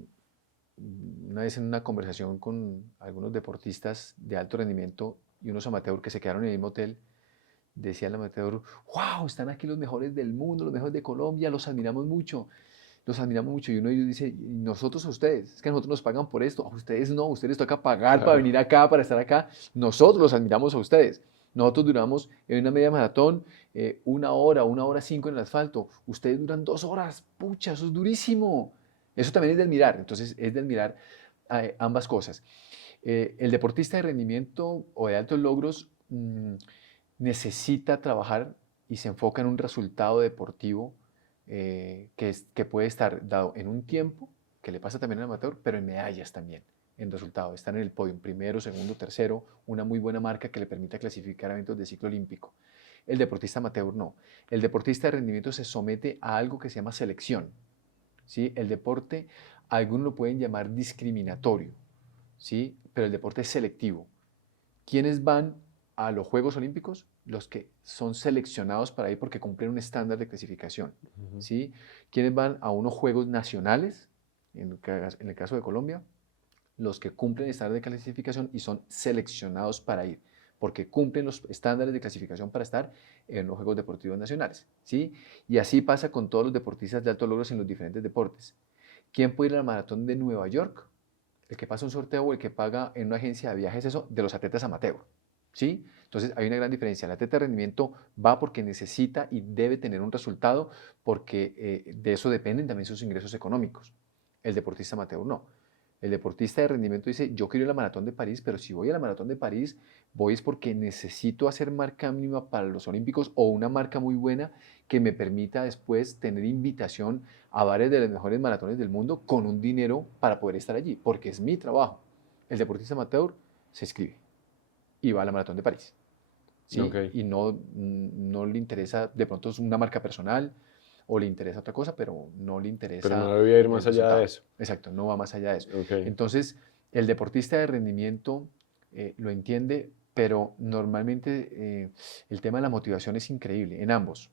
una vez en una conversación con algunos deportistas de alto rendimiento y unos amateurs que se quedaron en el mismo hotel, decía el amateur, wow, están aquí los mejores del mundo, los mejores de Colombia, los admiramos mucho. Los admiramos mucho y uno de ellos dice, ¿y nosotros a ustedes? Es que a nosotros nos pagan por esto. A ustedes no, a ustedes les toca pagar para Claro. venir acá, para estar acá. Nosotros los admiramos a ustedes. Nosotros duramos en una media maratón 1 hora 5 en el asfalto. Ustedes duran 2 horas. Pucha, eso es durísimo. Eso también es de admirar. Entonces es de admirar ambas cosas. El deportista de rendimiento o de altos logros necesita trabajar y se enfoca en un resultado deportivo que puede estar dado en un tiempo, que le pasa también al amateur, pero en medallas también, en resultado. Estar en el podio, primero, segundo, tercero, una muy buena marca que le permita clasificar a eventos de ciclo olímpico. El deportista amateur no. El deportista de rendimiento se somete a algo que se llama selección. ¿Sí? El deporte, algunos lo pueden llamar discriminatorio, ¿sí? Pero el deporte es selectivo. ¿Quiénes van a los Juegos Olímpicos? Los que son seleccionados para ir porque cumplen un estándar de clasificación. Ujú. ¿Sí? ¿Quiénes van a unos Juegos Nacionales? En el caso de Colombia, los que cumplen el estándar de clasificación y son seleccionados para ir, porque cumplen los estándares de clasificación para estar en los Juegos Deportivos Nacionales. ¿Sí? Y así pasa con todos los deportistas de altos logros en los diferentes deportes. ¿Quién puede ir a la maratón de Nueva York? El que pasa un sorteo o el que paga en una agencia de viajes, eso, de los atletas amateur. ¿Sí? Entonces hay una gran diferencia. El atleta de rendimiento va porque necesita y debe tener un resultado porque de eso dependen también sus ingresos económicos. El deportista amateur no. El deportista de rendimiento dice, yo quiero ir a la maratón de París, pero si voy a la maratón de París, voy es porque necesito hacer marca mínima para los Olímpicos o una marca muy buena que me permita después tener invitación a varias de las mejores maratones del mundo con un dinero para poder estar allí, porque es mi trabajo. El deportista amateur se inscribe y va a la maratón de París. Ok. ¿Sí? Y no le interesa, de pronto es una marca personal o le interesa otra cosa, pero no le Pero no interesa debía ir el más allá de resultado. eso. Exacto, no va más allá de eso. Ok. Entonces, el deportista de rendimiento lo entiende, pero normalmente el tema de la motivación es increíble en ambos.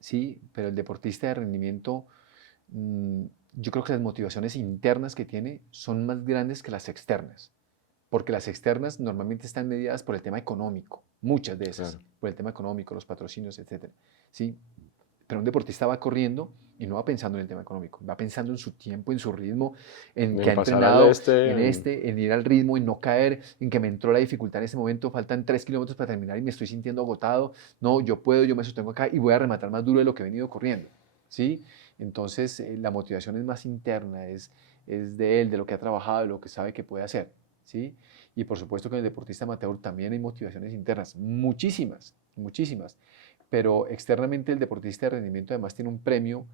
Sí, pero el deportista de rendimiento, mm, yo creo que las motivaciones internas que tiene son más grandes que las externas, porque las externas normalmente están mediadas por el tema económico, muchas de esas, Claro. por el tema económico, los patrocinios, etcétera. ¿Sí? Pero un deportista va corriendo y no va pensando en el tema económico, va pensando en su tiempo, en su ritmo, en que En ha pasar al entrenado, este, en ir al ritmo, en no caer, en que me entró la dificultad en este momento, faltan 3 kilómetros para terminar y me estoy sintiendo agotado. No, yo puedo, yo me sostengo acá y voy a rematar más duro de lo que he venido corriendo. ¿Sí? Entonces, la motivación es más interna, es de él, de lo que ha trabajado, de lo que sabe que puede hacer. ¿Sí? Y por supuesto que en el deportista amateur también hay motivaciones internas, muchísimas, muchísimas. Pero externamente el deportista de rendimiento además tiene un premio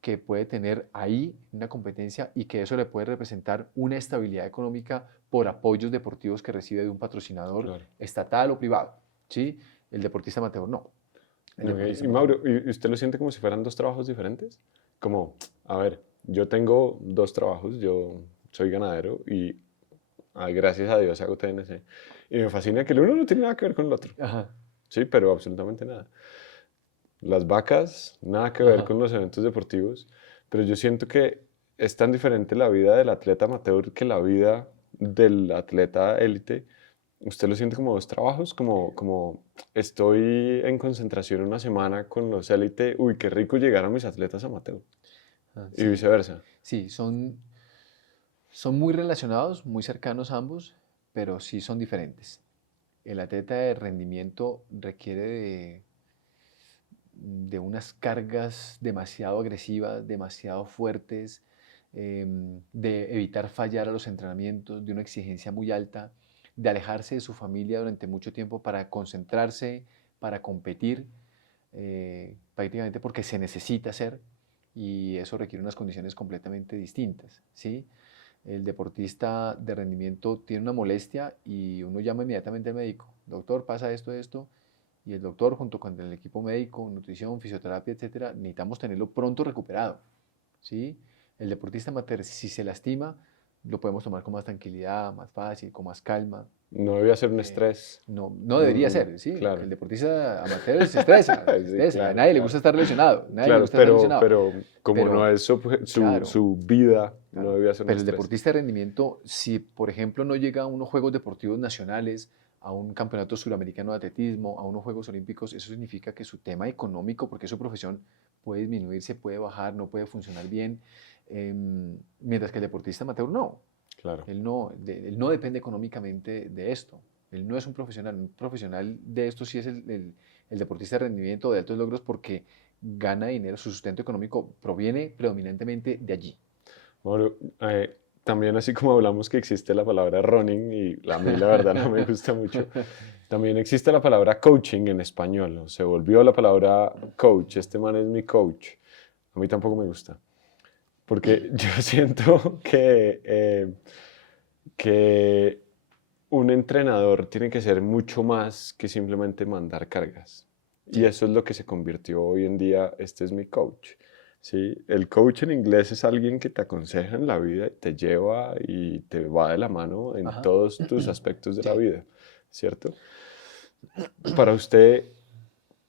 que puede tener ahí una competencia y que eso le puede representar una estabilidad económica por apoyos deportivos que recibe de un patrocinador claro. estatal o privado. ¿Sí? El deportista amateur no. El Ok. deportista Y amateur Mauro, no. ¿y usted lo siente como si fueran dos trabajos diferentes? Como, a ver, yo tengo dos trabajos, yo soy ganadero y gracias a Dios hago TNC. Y me fascina que el uno no tiene nada que ver con el otro. Ajá, Sí, pero absolutamente nada. Las vacas, nada que ver ajá. con los eventos deportivos, pero yo siento que es tan diferente la vida del atleta amateur que la vida del atleta élite. ¿Usted lo siente como dos trabajos? Como estoy en concentración una semana con los élite, uy, qué rico llegar a mis atletas amateur, y Sí, viceversa. sí, son muy relacionados, muy cercanos ambos, pero sí son diferentes. El atleta de rendimiento requiere de unas cargas demasiado agresivas, demasiado fuertes, de evitar fallar a los entrenamientos, de una exigencia muy alta, de alejarse de su familia durante mucho tiempo para concentrarse, para competir, prácticamente porque se necesita hacer y eso requiere unas condiciones completamente distintas, ¿sí? El deportista de rendimiento tiene una molestia y uno llama inmediatamente al médico, doctor, pasa esto, esto, y el doctor junto con el equipo médico, nutrición, fisioterapia, etcétera, necesitamos tenerlo pronto recuperado, ¿sí? El deportista amateur, si se lastima, lo podemos tomar con más tranquilidad, más fácil, con más calma. No debía ser un Eh, estrés. no debería ser, ¿sí? El Claro, deportista amateur se sí, estresa, a claro, nadie le gusta claro. estar lesionado, nadie le Claro, gusta estar lesionado, pero como no pero es claro, su vida, no claro. debía ser un Pero el estrés. deportista de rendimiento, si por ejemplo no llega a unos Juegos Deportivos Nacionales, a un campeonato suramericano de atletismo, a unos Juegos Olímpicos, eso significa que su tema económico, porque es su profesión, puede disminuirse, puede bajar, no puede funcionar bien, mientras que el deportista amateur no. Claro. Él no depende económicamente de esto. Él no es un profesional. Un profesional de esto sí es el deportista de rendimiento de altos logros porque gana dinero, su sustento económico proviene predominantemente de allí. Bueno, también así como hablamos que existe la palabra running y a mí la verdad no me gusta mucho, también existe la palabra coaching en español, ¿no? Se volvió la palabra coach, este man es mi coach. A mí tampoco me gusta, porque yo siento que un entrenador tiene que ser mucho más que simplemente mandar cargas. Y Sí, eso es lo que se convirtió hoy en día, este es mi coach. ¿Sí? El coach en inglés es alguien que te aconseja en la vida, te lleva y te va de la mano en ajá. todos tus aspectos de la Sí. vida, ¿cierto? Para usted,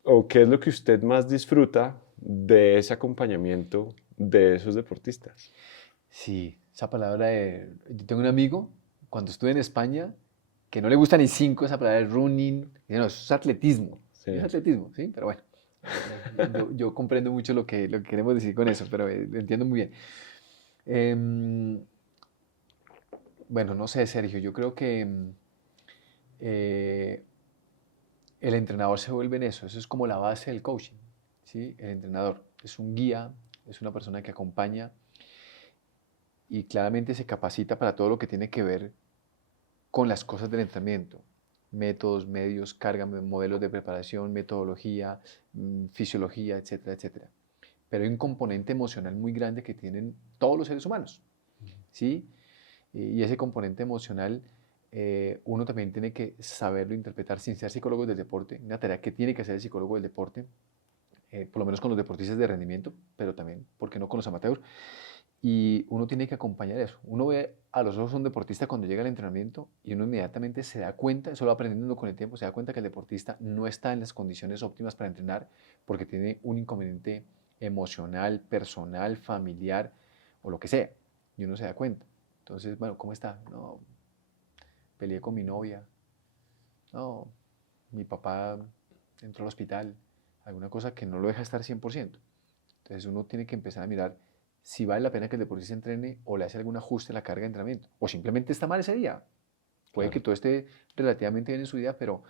¿o qué es lo que usted más disfruta de ese acompañamiento de esos deportistas? Sí, esa palabra de... Yo tengo un amigo, cuando estuve en España, que no le gusta ni cinco esa palabra de running. Dice, no, eso es atletismo. Sí, Es atletismo, ¿sí? Pero bueno, yo comprendo mucho lo que queremos decir con eso, pero lo entiendo muy bien. Em, bueno, no sé, Sergio, yo creo que eh, el entrenador se vuelve en eso es como la base del coaching, ¿sí? El entrenador es un guía, es una persona que acompaña y claramente se capacita para todo lo que tiene que ver con las cosas del entrenamiento, métodos, medios, carga, modelos de preparación, metodología, fisiología, etcétera, etcétera. Pero hay un componente emocional muy grande que tienen todos los seres humanos, ¿sí? Y ese componente emocional uno también tiene que saberlo interpretar sin ser psicólogo del deporte, una tarea que tiene que hacer el psicólogo del deporte, por lo menos con los deportistas de rendimiento, pero también, ¿por qué no con los amateurs? Y uno tiene que acompañar eso. Uno ve a los ojos a un deportista cuando llega al entrenamiento y uno inmediatamente se da cuenta, eso lo va aprendiendo con el tiempo, se da cuenta que el deportista no está en las condiciones óptimas para entrenar porque tiene un inconveniente emocional, personal, familiar o lo que sea. Y uno se da cuenta. Entonces, bueno, ¿cómo está? No, peleé con mi novia. No, mi papá entró al hospital. Alguna cosa que no lo deja estar 100%. Entonces uno tiene que empezar a mirar si vale la pena que el deportista entrene o le hace algún ajuste a la carga de entrenamiento. O simplemente está mal ese día. Puede que claro. todo esté relativamente bien en su día, pero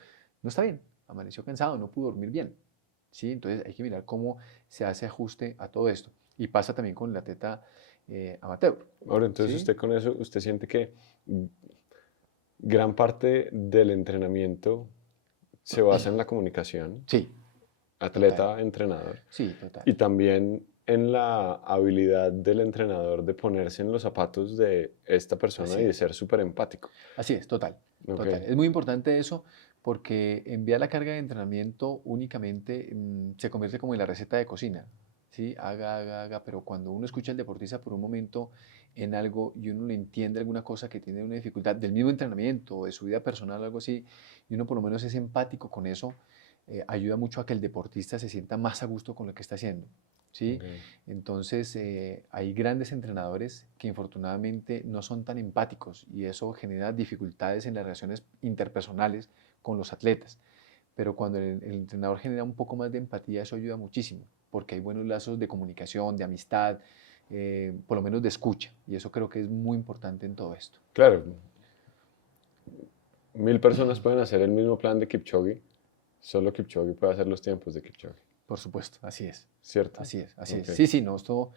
no está bien. Amaneció cansado, no pudo dormir bien. ¿Sí? Entonces hay que mirar cómo se hace ajuste a todo esto. Y pasa también con el atleta amateur. Ahora, entonces ¿Sí? usted con eso, usted siente que gran parte del entrenamiento se basa en la comunicación, Sí, total. atleta-entrenador, Sí, total. y también en la habilidad del entrenador de ponerse en los zapatos de esta persona Así y de es. ser súper empático. Así es, total, Ok, total. Es muy importante eso porque enviar la carga de entrenamiento únicamente se convierte como en la receta de cocina, ¿sí? Haga, pero cuando uno escucha al deportista por un momento en algo y uno le entiende alguna cosa que tiene una dificultad del mismo entrenamiento o de su vida personal, algo así, y uno por lo menos es empático con eso, ayuda mucho a que el deportista se sienta más a gusto con lo que está haciendo, ¿sí? Okay. Entonces, hay grandes entrenadores que infortunadamente no son tan empáticos y eso genera dificultades en las relaciones interpersonales con los atletas. Pero cuando el entrenador genera un poco más de empatía, eso ayuda muchísimo, porque hay buenos lazos de comunicación, de amistad, por lo menos de escucha, y eso creo que es muy importante en todo esto. Claro, 1000 personas pueden hacer el mismo plan de Kipchoge, solo Kipchoge puede hacer los tiempos de Kipchoge, Por supuesto, así es, ¿cierto? así es, así es. Ok, Sí, sí, no, esto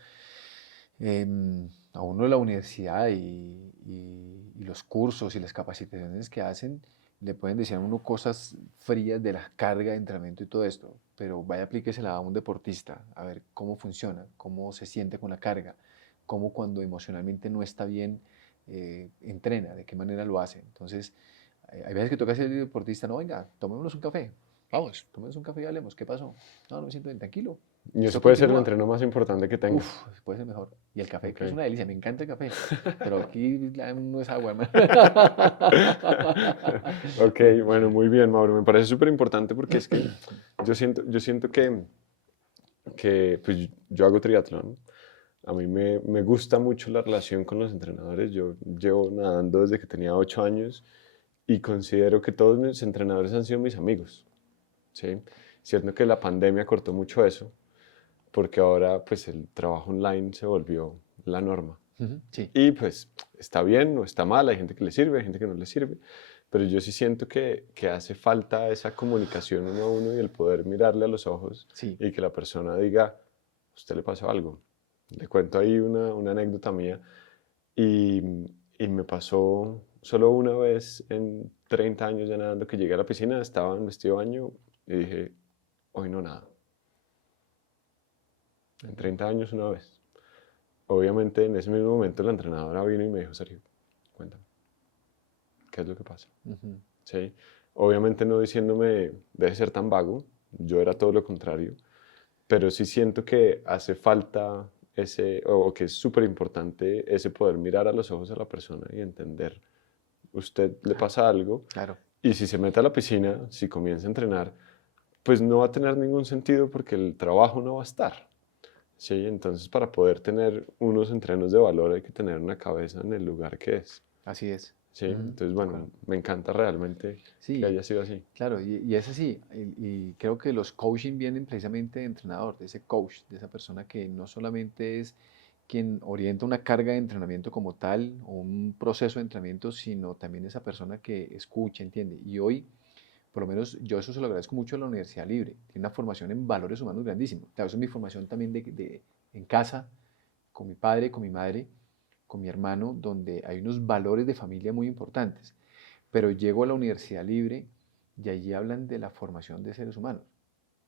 a uno de la universidad y los cursos y las capacitaciones que hacen le pueden decir a uno cosas frías de la carga de entrenamiento y todo esto, pero vaya aplíquesela a un deportista, a ver cómo funciona, cómo se siente con la carga, cómo cuando emocionalmente no está bien entrena, de qué manera lo hace. Entonces, hay veces que toca ser el deportista, no, venga, tomémonos un café, vamos, tomémonos un café y hablemos, ¿qué pasó? No, no me siento bien, tranquilo. y eso Esto puede ser el continúa. entreno más importante que tenga. Uf, puede ser mejor. Y el café, Ok. que es una delicia, me encanta el café. Pero aquí no es agua, hermano. Ok, bueno, muy bien, Mauro. Me parece súper importante porque es que yo siento que pues, yo hago triatlón. A mí me gusta mucho la relación con los entrenadores. Yo llevo nadando desde que tenía 8 años y considero que todos mis entrenadores han sido mis amigos. ¿Sí? Cierto que la pandemia cortó mucho eso, porque ahora pues el trabajo online se volvió la norma. Sí, Y pues está bien o está mal, hay gente que le sirve, hay gente que no le sirve, pero yo sí siento que hace falta esa comunicación uno a uno y el poder mirarle a los ojos sí. y que la persona diga, ¿a usted le pasó algo? Le cuento ahí una anécdota mía y, y me pasó solo una vez en 30 años ya nadando que llegué a la piscina, estaba en vestido de baño y dije, hoy no nada. En 30 años una vez. Obviamente en ese mismo momento la entrenadora vino y me dijo, Sergio, cuéntame, ¿qué es lo que pasa? Ujú. ¿Sí? Obviamente no diciéndome, debe ser tan vago, yo era todo lo contrario, pero sí siento que hace falta ese, o que es súper importante ese poder mirar a los ojos a la persona y entender, usted le Claro, pasa algo claro. y si se mete a la piscina, si comienza a entrenar, pues no va a tener ningún sentido porque el trabajo no va a estar. Sí, entonces para poder tener unos entrenos de valor hay que tener una cabeza en el lugar que es. Así es. Sí, Ujú, entonces de acuerdo. bueno, me encanta realmente que Sí, haya sido así. claro, y es así. Y creo que los coaching vienen precisamente de entrenador, de ese coach, de esa persona que no solamente es quien orienta una carga de entrenamiento como tal o un proceso de entrenamiento, sino también esa persona que escucha, entiende. Y hoy por lo menos yo eso se lo agradezco mucho a la Universidad Libre. Tiene una formación en valores humanos grandísimo. Claro, eso es mi formación también en casa, con mi padre, con mi madre, con mi hermano, donde hay unos valores de familia muy importantes. Pero llego a la Universidad Libre y allí hablan de la formación de seres humanos.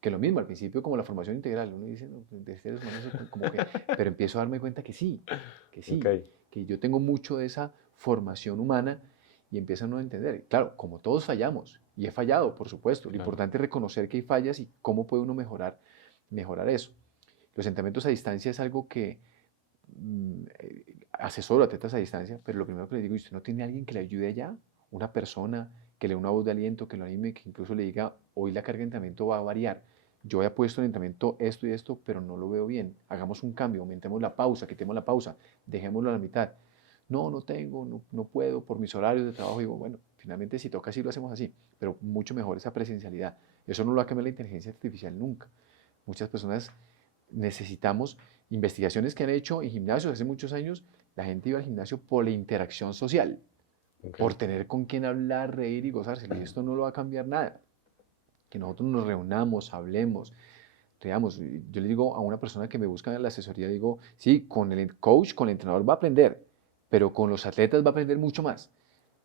Que lo mismo, al principio como la formación integral, uno dice, "No, pues, de seres humanos, como que", pero empiezo a darme cuenta que Ok, sí, que yo tengo mucho de esa formación humana y empiezan a entender. Claro, como todos fallamos, y he fallado, por supuesto, lo claro. importante es reconocer que hay fallas y cómo puede uno mejorar eso. Los entrenamientos a distancia es algo que asesoro a atletas a distancia, pero lo primero que le digo, ¿usted no tiene alguien que le ayude allá? Una persona que le dé una voz de aliento, que lo anime, que incluso le diga, hoy la carga de entrenamiento va a variar. Yo he puesto en entrenamiento esto y esto, pero no lo veo bien. Hagamos un cambio, aumentemos la pausa, quitemos la pausa, dejémoslo a la mitad. No, no tengo, no, no puedo por mis horarios de trabajo. Digo, bueno, finalmente si toca así lo hacemos así, pero mucho mejor esa presencialidad. Eso no lo va a cambiar la inteligencia artificial nunca. Muchas personas necesitamos investigaciones que han hecho en gimnasios hace muchos años. La gente iba al gimnasio por la interacción social, Ok, por tener con quién hablar, reír y gozarse. Y esto no lo va a cambiar nada. Que nosotros nos reunamos, hablemos, veamos. Yo le digo a una persona que me busca en la asesoría, digo, sí, con el coach, con el entrenador va a aprender, pero con los atletas va a aprender mucho más.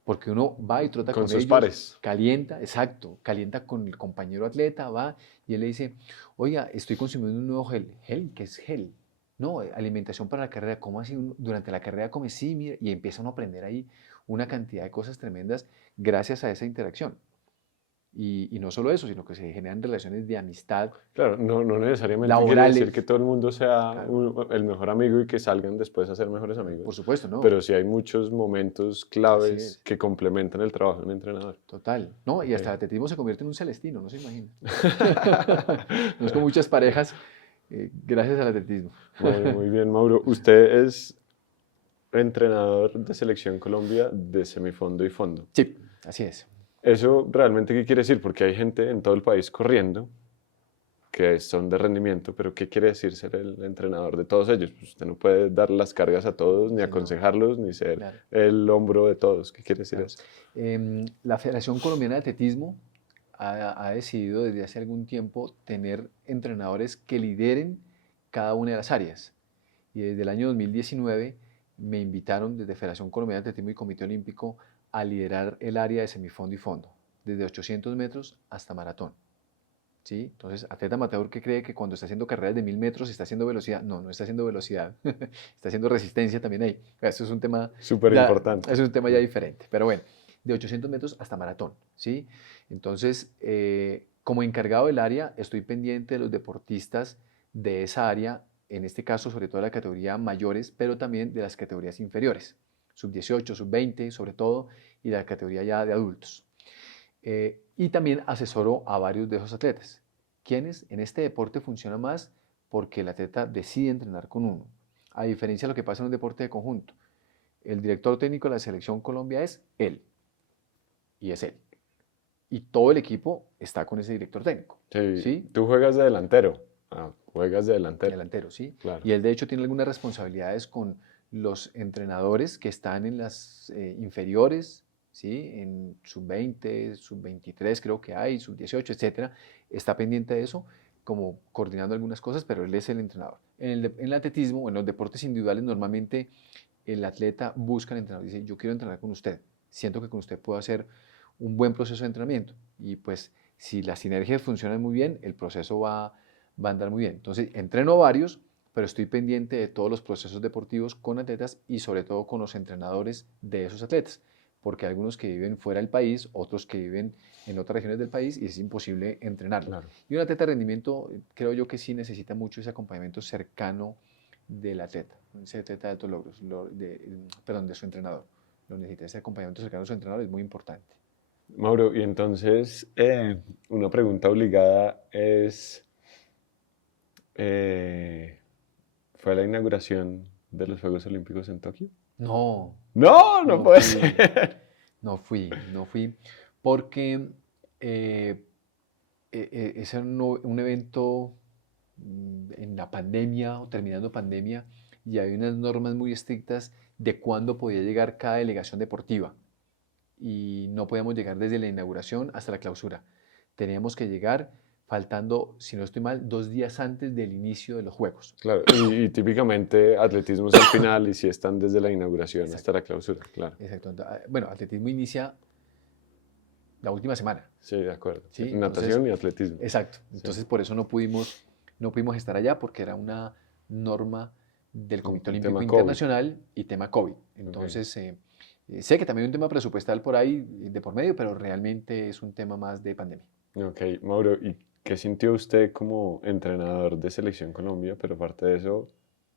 Porque uno va y trota con con sus ellos, pares. calienta, exacto, calienta con el compañero atleta, va y él le dice, oiga, estoy consumiendo un nuevo gel. ¿Gel? ¿Qué es gel? No, alimentación para la carrera. ¿Cómo así? Durante la carrera come, sí, mira, y empieza uno a aprender ahí una cantidad de cosas tremendas gracias a esa interacción. Y no solo eso, sino que se generan relaciones de amistad Claro, no necesariamente quiere laborales. decir que todo el mundo sea Claro, el mejor amigo y que salgan después a ser mejores por amigos, supuesto, ¿no? pero sí hay muchos momentos Así claves es, que complementan el trabajo de un entrenador. total. No, y Ok. hasta el atletismo se convierte en un celestino, no se imagina. No es con muchas parejas, gracias al atletismo. Muy bien, Mauro. Usted es entrenador de Selección Colombia de semifondo y fondo. Sí, así es. ¿Eso realmente qué quiere decir? Porque hay gente en todo el país corriendo que son de rendimiento, pero ¿qué quiere decir ser el entrenador de todos ellos? Pues usted no puede dar las cargas a todos, ni Sí, no, aconsejarlos, ni ser claro, el hombro de todos. ¿Qué quiere decir claro. eso? La Federación Colombiana de Atletismo ha decidido desde hace algún tiempo tener entrenadores que lideren cada una de las áreas. Y desde el año 2019 me invitaron desde Federación Colombiana de Atletismo y Comité Olímpico a liderar el área de semifondo y fondo, desde 800 metros hasta maratón. ¿Sí? Entonces, atleta amateur que cree que cuando está haciendo carreras de 1000 metros está haciendo velocidad, no, no está haciendo velocidad, está haciendo resistencia también ahí. Eso es un tema Súper ya, importante. eso es un tema ya diferente, pero bueno, de 800 metros hasta maratón, ¿sí? Entonces, como encargado del área, estoy pendiente de los deportistas de esa área, en este caso sobre todo de la categoría mayores, pero también de las categorías inferiores, sub 18, sub 20 sobre todo, y la categoría ya de adultos. Y también asesoro a varios de esos atletas, quienes en este deporte funciona más porque el atleta decide entrenar con uno, a diferencia de lo que pasa en un deporte de conjunto. El director técnico de la selección Colombia es él, y es él. Y todo el equipo está con ese director técnico, Sí, ¿sí? tú juegas de delantero. Ah, juegas de delantero. Delantero, ¿sí? Claro. Y él de hecho tiene algunas responsabilidades con los entrenadores que están en las inferiores, ¿sí? En sub-20, sub-23 creo que hay, sub-18, etcétera. Está pendiente de eso, como coordinando algunas cosas, pero él es el entrenador. En el atletismo, en los deportes individuales, normalmente el atleta busca al entrenador y dice, yo quiero entrenar con usted, siento que con usted puedo hacer un buen proceso de entrenamiento. Y pues si las sinergias funcionan muy bien, el proceso va a andar muy bien. Entonces, entreno a varios, pero estoy pendiente de todos los procesos deportivos con atletas y sobre todo con los entrenadores de esos atletas, porque hay algunos que viven fuera del país, otros que viven en otras regiones del país y es imposible entrenarlo. Claro. Y un atleta de rendimiento, creo yo que sí necesita mucho ese acompañamiento cercano del atleta, ese atleta de altos logros, perdón, de su entrenador. Lo necesita, ese acompañamiento cercano de su entrenador es muy importante. Mauro, y entonces una pregunta obligada es, eh, ¿fue la inauguración de los Juegos Olímpicos en Tokio? No, No, no no puede fui, ser. no fui, porque eh, ese era un evento en la pandemia o terminando pandemia y hay unas normas muy estrictas de cuándo podía llegar cada delegación deportiva y no podíamos llegar desde la inauguración hasta la clausura. Teníamos que llegar faltando, si no estoy mal, 2 días antes del inicio de los Juegos. Claro, y típicamente atletismo es al final y si están desde la inauguración hasta Exacto, la clausura, claro. exacto. Bueno, atletismo inicia la última semana, Sí, de acuerdo. ¿sí? Entonces, Natación y atletismo. exacto. Sí. Entonces, por eso no pudimos estar allá porque era una norma del Comité Un Olímpico tema COVID. Internacional y tema COVID. Ok. Entonces, sé que también hay un tema presupuestal por ahí de por medio, pero realmente es un tema más de pandemia. Ok, Mauro, ¿y qué sintió usted como entrenador de Selección Colombia, pero aparte de eso,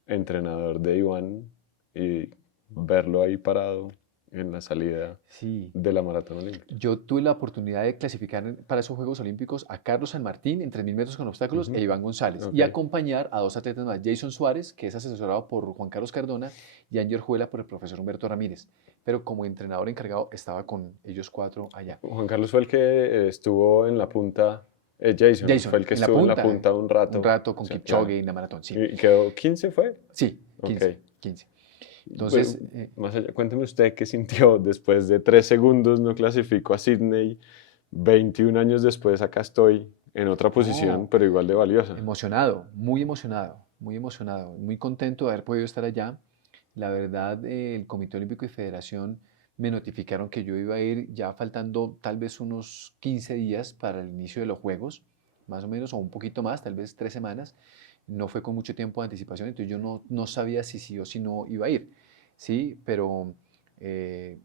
entrenador de Iván y verlo ahí parado en la salida Sí, de la maratón olímpica? yo tuve la oportunidad de clasificar para esos Juegos Olímpicos a Carlos San Martín en 3000 metros con obstáculos e Ujú. Iván González Ok, y acompañar a dos atletas más, Jason Suárez, que es asesorado por Juan Carlos Cardona, y Ángel Juela por el profesor Humberto Ramírez. Pero como entrenador encargado estaba con ellos cuatro allá. Juan Carlos fue el que estuvo en la punta, Jason fue Jason, el que en la estuvo en la punta, punta un un rato. rato con Sí, claro. Kipchoge en la maratón, sí. ¿Y quedó 15 fue? Sí, Ok. 15, 15. Pero, Entonces, más allá, cuénteme usted qué sintió después de 3 segundos, no clasificó a Sydney, 21 años después acá estoy en otra posición, no, pero igual de valiosa. emocionado, muy emocionado, muy contento de haber podido estar allá. La verdad, el Comité Olímpico y Federación me notificaron que yo iba a ir ya faltando tal vez unos 15 días para el inicio de los Juegos, más o menos, o un poquito más, tal vez 3 semanas. No fue con mucho tiempo de anticipación, entonces yo no sabía si sí o si no iba a ir, ¿sí? Pero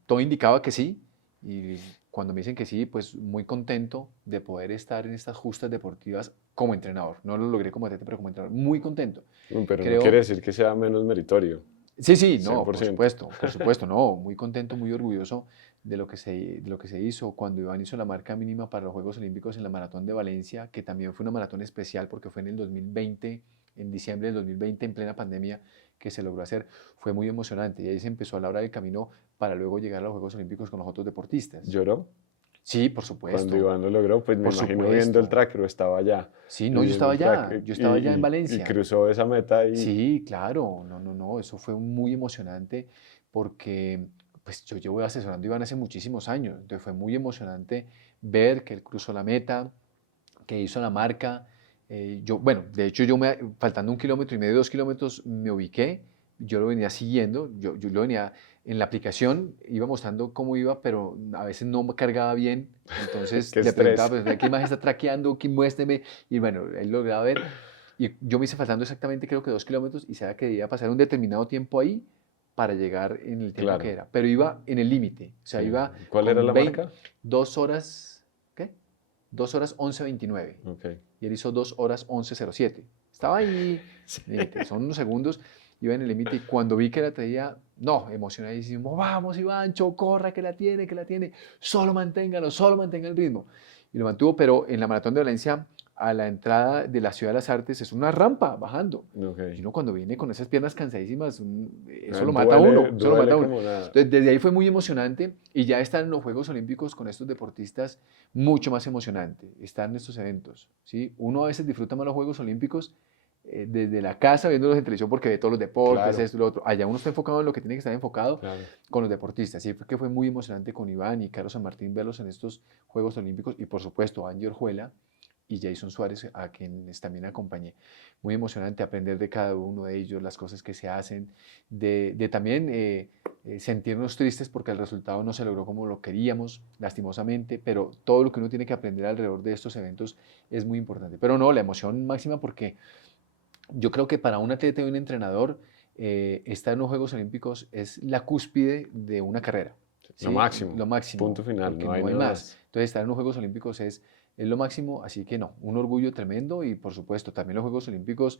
todo indicaba que sí, y cuando me dicen que sí, pues muy contento de poder estar en estas justas deportivas como entrenador. No lo logré como atleta, pero como entrenador, muy contento. Pero no quiere Creo, decir que sea menos meritorio, sí, sí, no, 100%. por supuesto, no, muy contento, muy orgulloso de lo que se hizo cuando Iván hizo la marca mínima para los Juegos Olímpicos en la Maratón de Valencia, que también fue una maratón especial porque fue en el 2020, en diciembre del 2020, en plena pandemia, que se logró hacer. Fue muy emocionante y ahí se empezó a labrar el camino para luego llegar a los Juegos Olímpicos con los otros deportistas. ¿Lloró? Sí, por Cuando supuesto, Iván lo logró, pues me por imagino viendo el supuesto. tracker, o estaba allá, Sí, y no, viendo el tracker, yo estaba allá en y Valencia. cruzó esa meta y Sí, claro, no, no, no, eso fue muy emocionante porque pues yo llevo asesorando a Iván hace muchísimos años, entonces fue muy emocionante ver que él cruzó la meta, que hizo la marca. Bueno, de hecho faltando 1,5 km, 2 kilómetros, me ubiqué, yo lo venía siguiendo, yo lo venía en la aplicación, iba mostrando cómo iba, pero a veces no me cargaba bien, entonces qué le preguntaba, estrés. pues, ¿qué imagen está traqueando? ¿Qué muéstreme? Y bueno, él lograba ver, y yo me hice faltando exactamente creo que 2 kilómetros, y sabía que debía pasar un determinado tiempo ahí para llegar en el tiempo que Claro, era, pero iba en el límite, o sea, sí. iba ¿Cuál era con la 20, marca? 2 horas, ¿qué? 2 horas 11:29 Ok. y él hizo 2 horas 11:07. Estaba ahí, límite, son unos segundos, iba en el límite y cuando vi que la traía, no, emocionadísimo, vamos Ivancho, corra que la tiene, solo mantenga el ritmo. Y lo mantuvo, pero en la Maratón de Valencia, a la entrada de la Ciudad de las Artes, es una rampa bajando. Ok. Y uno cuando viene con esas piernas cansadísimas, eso lo mata a Duele, uno, eso lo mata duele a uno. como nada. Entonces, desde ahí fue muy emocionante y ya estar en los Juegos Olímpicos con estos deportistas, mucho más emocionante estar en estos eventos, ¿sí? Uno a veces disfruta más los Juegos Olímpicos desde la casa viéndolos en televisión porque ve todos los deportes, Claro, esto y lo otro. Allá uno está enfocado en lo que tiene que estar enfocado claro. con los deportistas. Sí, fue que fue muy emocionante con Iván y Carlos San Martín verlos en estos Juegos Olímpicos y por supuesto a Angie Orjuela y Jason Suárez, a quienes también acompañé. Muy emocionante aprender de cada uno de ellos, las cosas que se hacen, de también sentirnos tristes porque el resultado no se logró como lo queríamos, lastimosamente, pero todo lo que uno tiene que aprender alrededor de estos eventos es muy importante. Pero no, la emoción máxima porque yo creo que para un atleta y un entrenador, estar en los Juegos Olímpicos es la cúspide de una carrera, Lo ¿sí? Lo máximo. Punto máximo, final, porque no hay no hay nada más. más. Entonces, estar en los Juegos Olímpicos es lo máximo, así que no, un orgullo tremendo y por supuesto también los Juegos Olímpicos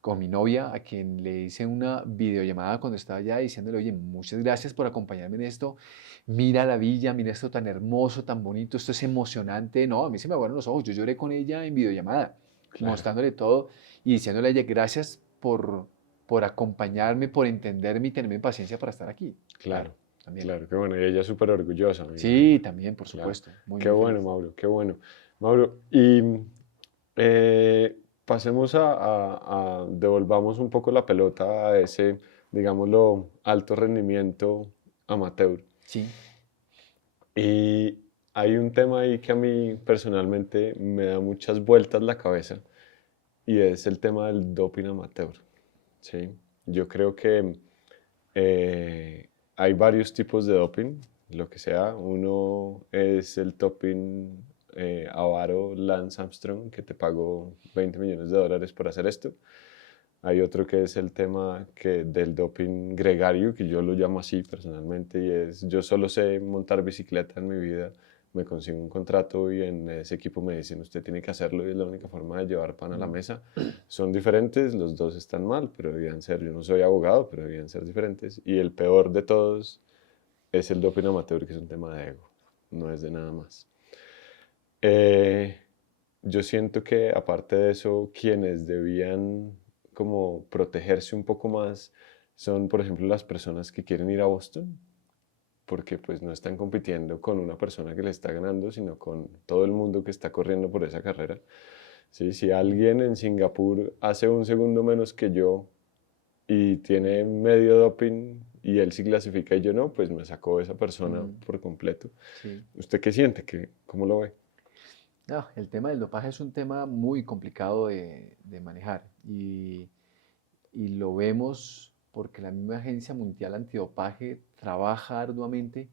con mi novia, a quien le hice una videollamada cuando estaba allá diciéndole, oye, muchas gracias por acompañarme en esto, mira la villa, mira esto tan hermoso, tan bonito, esto es emocionante, no, a mí se me aguaron los ojos, yo lloré con ella en videollamada, Claro, mostrándole todo y diciéndole a ella gracias por acompañarme, por entenderme y tenerme paciencia para estar aquí. Claro, claro, también. claro, qué bueno. Y ella es súper orgullosa, me imagino. Sí, también, por Claro. supuesto. Muy, Qué muy bueno, feliz. Mauro, qué bueno. Mauro, y pasemos devolvamos un poco la pelota a ese, digámoslo, alto rendimiento amateur. Sí. Y hay un tema ahí que a mí personalmente me da muchas vueltas la cabeza y es el tema del doping amateur. ¿Sí? Yo creo que hay varios tipos de doping, lo que sea. Uno es el doping avaro Lance Armstrong, que te pagó $20 millones por hacer esto. Hay otro que es el tema del doping gregario, que yo lo llamo así personalmente, y es yo solo sé montar bicicleta en mi vida, me consigo un contrato y en ese equipo me dicen usted tiene que hacerlo y es la única forma de llevar pan a la Mm. mesa. Son diferentes, los dos están mal, pero debían ser, yo no soy abogado, pero debían ser diferentes. Y el peor de todos es el doping amateur, que es un tema de ego, no es de nada más. Eh, yo siento que aparte de eso, quienes debían como protegerse un poco más son, por ejemplo, las personas que quieren ir a Boston, porque pues no están compitiendo con una persona que le está ganando, sino con todo el mundo que está corriendo por esa carrera. ¿Sí? Si Mm. alguien en Singapur hace un segundo menos que yo y tiene medio doping y él sí clasifica y yo no, pues me sacó esa persona Mm. por completo. Sí. ¿Usted qué siente? ¿Cómo lo ve? No, el tema del dopaje es un tema muy complicado de manejar y lo vemos porque la misma Agencia Mundial Antidopaje trabaja arduamente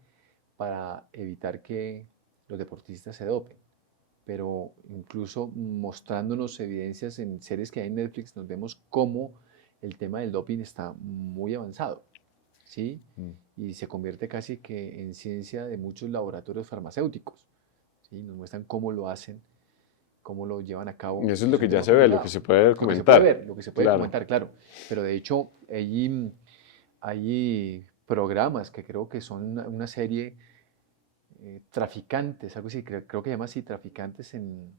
para evitar que los deportistas se dopen. Pero incluso mostrándonos evidencias en series que hay en Netflix, nos vemos cómo el tema del doping está muy avanzado, ¿sí? Mm. y se convierte casi que en ciencia de muchos laboratorios farmacéuticos, ¿sí? Nos muestran cómo lo hacen, cómo lo llevan a Y cabo, eso y es es lo un que ya tema se ve, lo que complicado. se puede Lo que se puede documentar. ver, lo que se puede Claro. comentar, claro, pero de hecho hay programas que creo que son una serie, traficantes, algo así, creo que se llama así, traficantes en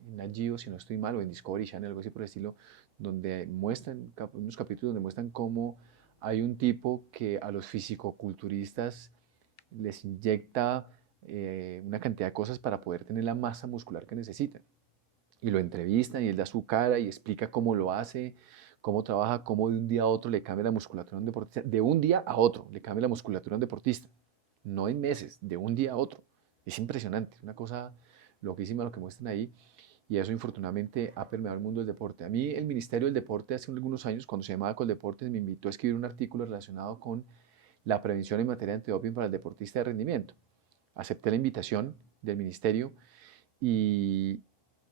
Nat Geo, si no estoy mal, o en Discovery Channel, algo así por el estilo, donde muestran, unos capítulos donde muestran cómo hay un tipo que a los fisicoculturistas les inyecta una cantidad de cosas para poder tener la masa muscular que necesitan. Y lo entrevistan y él da su cara y explica cómo lo hace, cómo trabaja, cómo de un día a otro le cambia la musculatura a un deportista. De un día a otro le cambia la musculatura a un deportista. No en meses, de un día a otro. Es impresionante, una cosa loquísima lo que muestran ahí. Y eso infortunadamente ha permeado el mundo del deporte. A mí el Ministerio del Deporte hace algunos años, cuando se llamaba Coldeportes, me invitó a escribir un artículo relacionado con la prevención en materia de antidoping para el deportista de rendimiento. Acepté la invitación del ministerio y,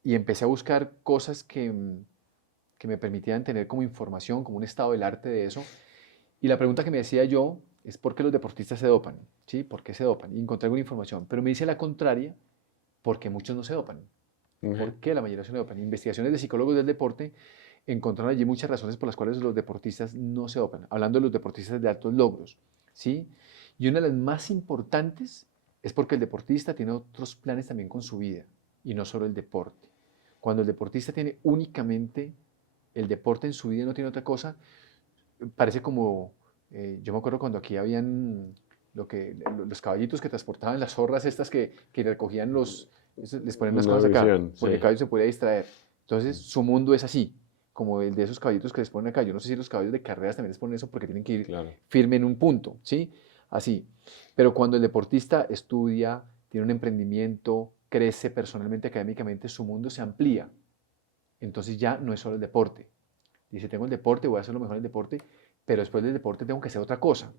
y empecé a buscar cosas que me permitieran tener como información, como un estado del arte de eso. Y la pregunta que me decía yo es ¿por qué los deportistas se dopan? ¿Sí? ¿Por qué se dopan? Y encontré alguna información, pero me dice la contraria, porque muchos no se dopan. Ok. ¿Por qué la mayoría se dopan? Investigaciones de psicólogos del deporte encontraron allí muchas razones por las cuales los deportistas no se dopan, hablando de los deportistas de altos logros, ¿sí? Y una de las más importantes es porque el deportista tiene otros planes también con su vida y no solo el deporte. Cuando el deportista tiene únicamente el deporte en su vida y no tiene otra cosa, parece como, yo me acuerdo cuando aquí habían los caballitos que transportaban las zorras estas que recogían les ponen unas Una cosas acá, visión, porque el sí. caballo se podía distraer. Entonces, su mundo es así, como el de esos caballitos que les ponen acá. Yo no sé si los caballos de carreras también les ponen eso porque tienen que ir Claro. firme en un punto, ¿sí? Así. Pero cuando el deportista estudia, tiene un emprendimiento, crece personalmente, académicamente, su mundo se amplía. Entonces ya no es solo el deporte. Dice, tengo el deporte, voy a hacer lo mejor en el deporte, pero después del deporte tengo que hacer otra cosa.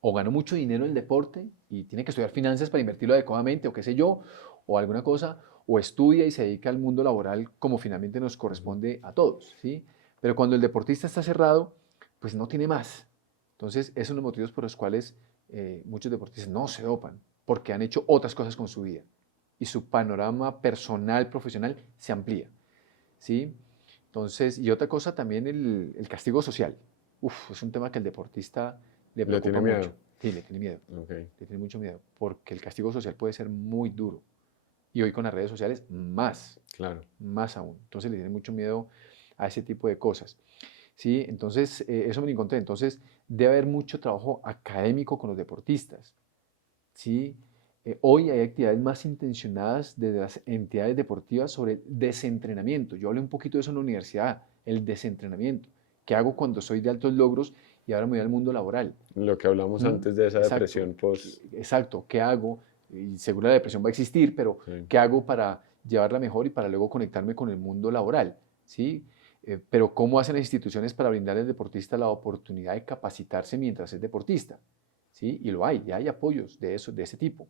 O gano mucho dinero en el deporte y tiene que estudiar finanzas para invertirlo adecuadamente, o qué sé yo, o alguna cosa, o estudia y se dedica al mundo laboral como finalmente nos Ujú. corresponde a todos, ¿sí? Pero cuando el deportista está cerrado, pues no tiene más. Entonces, esos son los motivos por los cuales muchos deportistas no se dopan, porque han hecho otras cosas con su vida y su panorama personal, profesional se amplía, ¿sí? Entonces, y otra cosa también el castigo social. Uf, es un tema que al deportista le ¿Le preocupa tiene mucho. miedo? Sí, le tiene miedo. Ok, Le tiene mucho miedo, porque el castigo social puede ser muy duro. Y hoy con las redes sociales, claro. más aún. Entonces le tiene mucho miedo a ese tipo de cosas. ¿Sí? Entonces, eso me lo encontré. Entonces, debe haber mucho trabajo académico con los deportistas. ¿Sí? Hoy hay actividades más intencionadas desde las entidades deportivas sobre desentrenamiento. Yo hablé un poquito de eso en la universidad, el desentrenamiento. ¿Qué hago cuando soy de altos logros y ahora me voy al mundo laboral? Lo que hablamos ¿Mm? antes de esa Exacto, depresión post. exacto. ¿Qué hago? Y seguro la depresión va a existir, pero Sí. ¿qué hago para llevarla mejor y para luego conectarme con el mundo laboral? ¿Sí? Pero ¿cómo hacen las instituciones para brindarle al deportista la oportunidad de capacitarse mientras es deportista? ¿Sí? Y lo hay, y hay apoyos de eso, de ese tipo.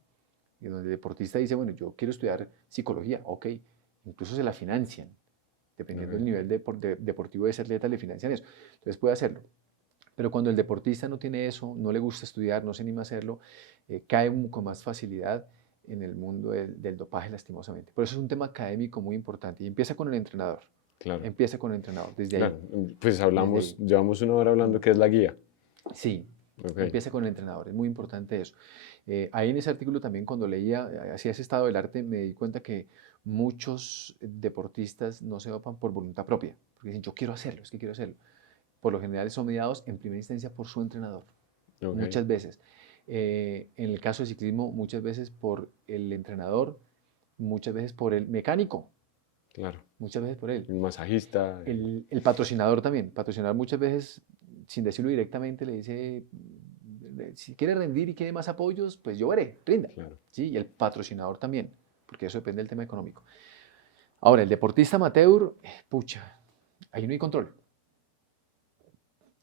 Y donde el deportista dice, bueno, yo quiero estudiar psicología, ok, incluso se la financian, dependiendo del Ok. nivel deportivo de ese atleta, le financian eso. Entonces puede hacerlo. Pero cuando el deportista no tiene eso, no le gusta estudiar, no se anima a hacerlo, cae con más facilidad en el mundo del dopaje, lastimosamente. Por eso es un tema académico muy importante y empieza con el entrenador. Claro. Empieza con el entrenador, desde ahí, Claro. Pues desde hablamos, ahí. llevamos una hora Mm. hablando que es la guía. Sí, Ok. empieza con el entrenador, es muy importante eso. Ahí en ese artículo también cuando leía, hacía ese estado del arte, me di cuenta que muchos deportistas no se dopan por voluntad propia, porque dicen, yo quiero hacerlo, es que quiero hacerlo. Por lo general son mediados en primera instancia por su entrenador, Ok. muchas veces. En el caso del ciclismo, muchas veces por el entrenador, muchas veces por el mecánico, Claro. muchas veces por él. Un masajista. El patrocinador también, patrocinador muchas veces, sin decirlo directamente, le dice, si quiere rendir y quiere más apoyos, pues yo veré, rinda. Claro. ¿Sí? Y el patrocinador también, porque eso depende del tema económico. Ahora, el deportista amateur, pucha, ahí no hay control.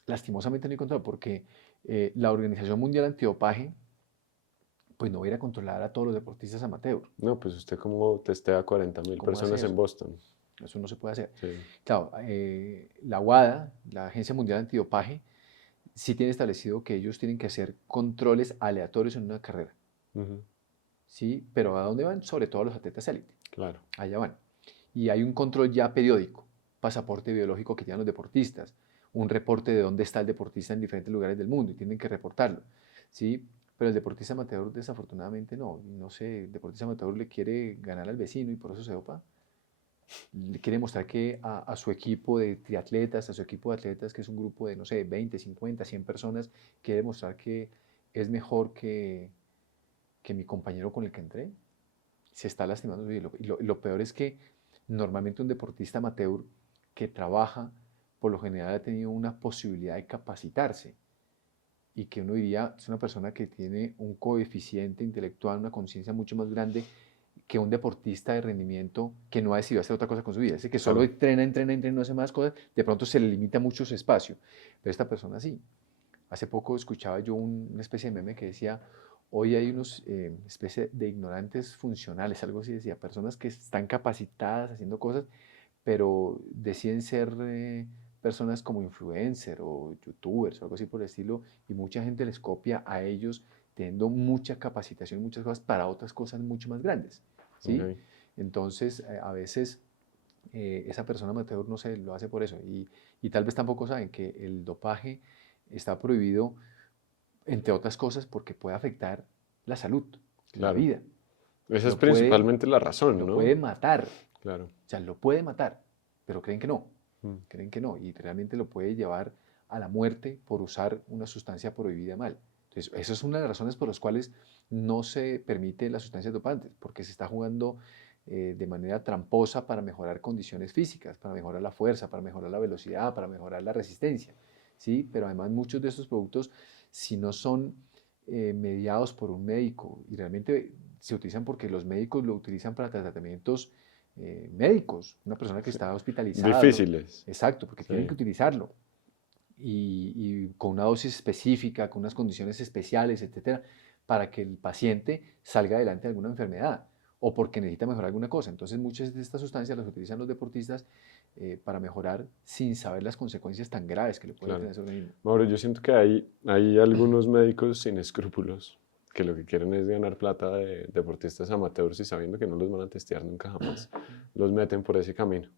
Lastimosamente no hay control, porque la Organización Mundial Antidopaje, pues no va a ir a controlar a todos los deportistas amateur. No, pues usted como testea a 40.000 ¿Cómo hace personas en eso? Boston. Eso no se puede hacer. Sí. Claro, la WADA, la Agencia Mundial Antidopaje, sí tiene establecido que ellos tienen que hacer controles aleatorios en una carrera, Ujú, ¿sí? Pero ¿a dónde van? Sobre todo a los atletas élite, claro. allá van. Y hay un control ya periódico, pasaporte biológico que llevan los deportistas, un reporte de dónde está el deportista en diferentes lugares del mundo y tienen que reportarlo, ¿sí? Pero el deportista amateur desafortunadamente no, no sé, el deportista amateur le quiere ganar al vecino y por eso se dopa. Le quiere mostrar que a su equipo de triatletas, a su equipo de atletas, que es un grupo de, no sé, 20, 50, 100 personas, quiere mostrar que es mejor que mi compañero con el que entré. Se está lastimando. Y lo peor es que normalmente un deportista amateur que trabaja, por lo general ha tenido una posibilidad de capacitarse y que uno diría es una persona que tiene un coeficiente intelectual, una conciencia mucho más grande que un deportista de rendimiento que no ha decidido hacer otra cosa con su vida. Ese que solo Claro. entrena, entrena, entrena, no hace más cosas, de pronto se le limita mucho su espacio. Pero esta persona sí. Hace poco escuchaba yo una especie de meme que decía, hoy hay unos especie de ignorantes funcionales, algo así decía, personas que están capacitadas haciendo cosas, pero deciden ser personas como influencer o youtubers o algo así por el estilo, y mucha gente les copia a ellos teniendo mucha capacitación y muchas cosas para otras cosas mucho más grandes, ¿sí? Ok. Entonces, a veces esa persona amateur no sé, lo hace por eso, y tal vez tampoco saben que el dopaje está prohibido, entre otras cosas, porque puede afectar la salud, la Claro. vida, Esa es lo puede, principalmente la razón, lo ¿no? puede matar, Claro. o sea, lo puede matar, pero Mm, creen que no, y realmente lo puede llevar a la muerte por usar una sustancia prohibida mal. Entonces, esa es una de las razones por las cuales no se permite las sustancias dopantes, porque se está jugando de manera tramposa para mejorar condiciones físicas, para mejorar la fuerza, para mejorar la velocidad, para mejorar la resistencia, ¿sí? Pero además muchos de estos productos, si no son mediados por un médico, y realmente se utilizan porque los médicos lo utilizan para tratamientos médicos, una persona que sí. está hospitalizada, Difíciles. exacto, porque tienen que Sí. utilizarlo y con una dosis específica, con unas condiciones especiales, etcétera, para que el paciente salga adelante de alguna enfermedad o porque necesita mejorar alguna cosa. Entonces, muchas de estas sustancias las utilizan los deportistas para mejorar sin saber las consecuencias tan graves que le puede tener Claro. a su organismo. Mauro, yo siento que hay algunos médicos sin escrúpulos que lo que quieren es ganar plata de deportistas amateurs y sabiendo que no los van a testear nunca jamás, los meten por ese camino.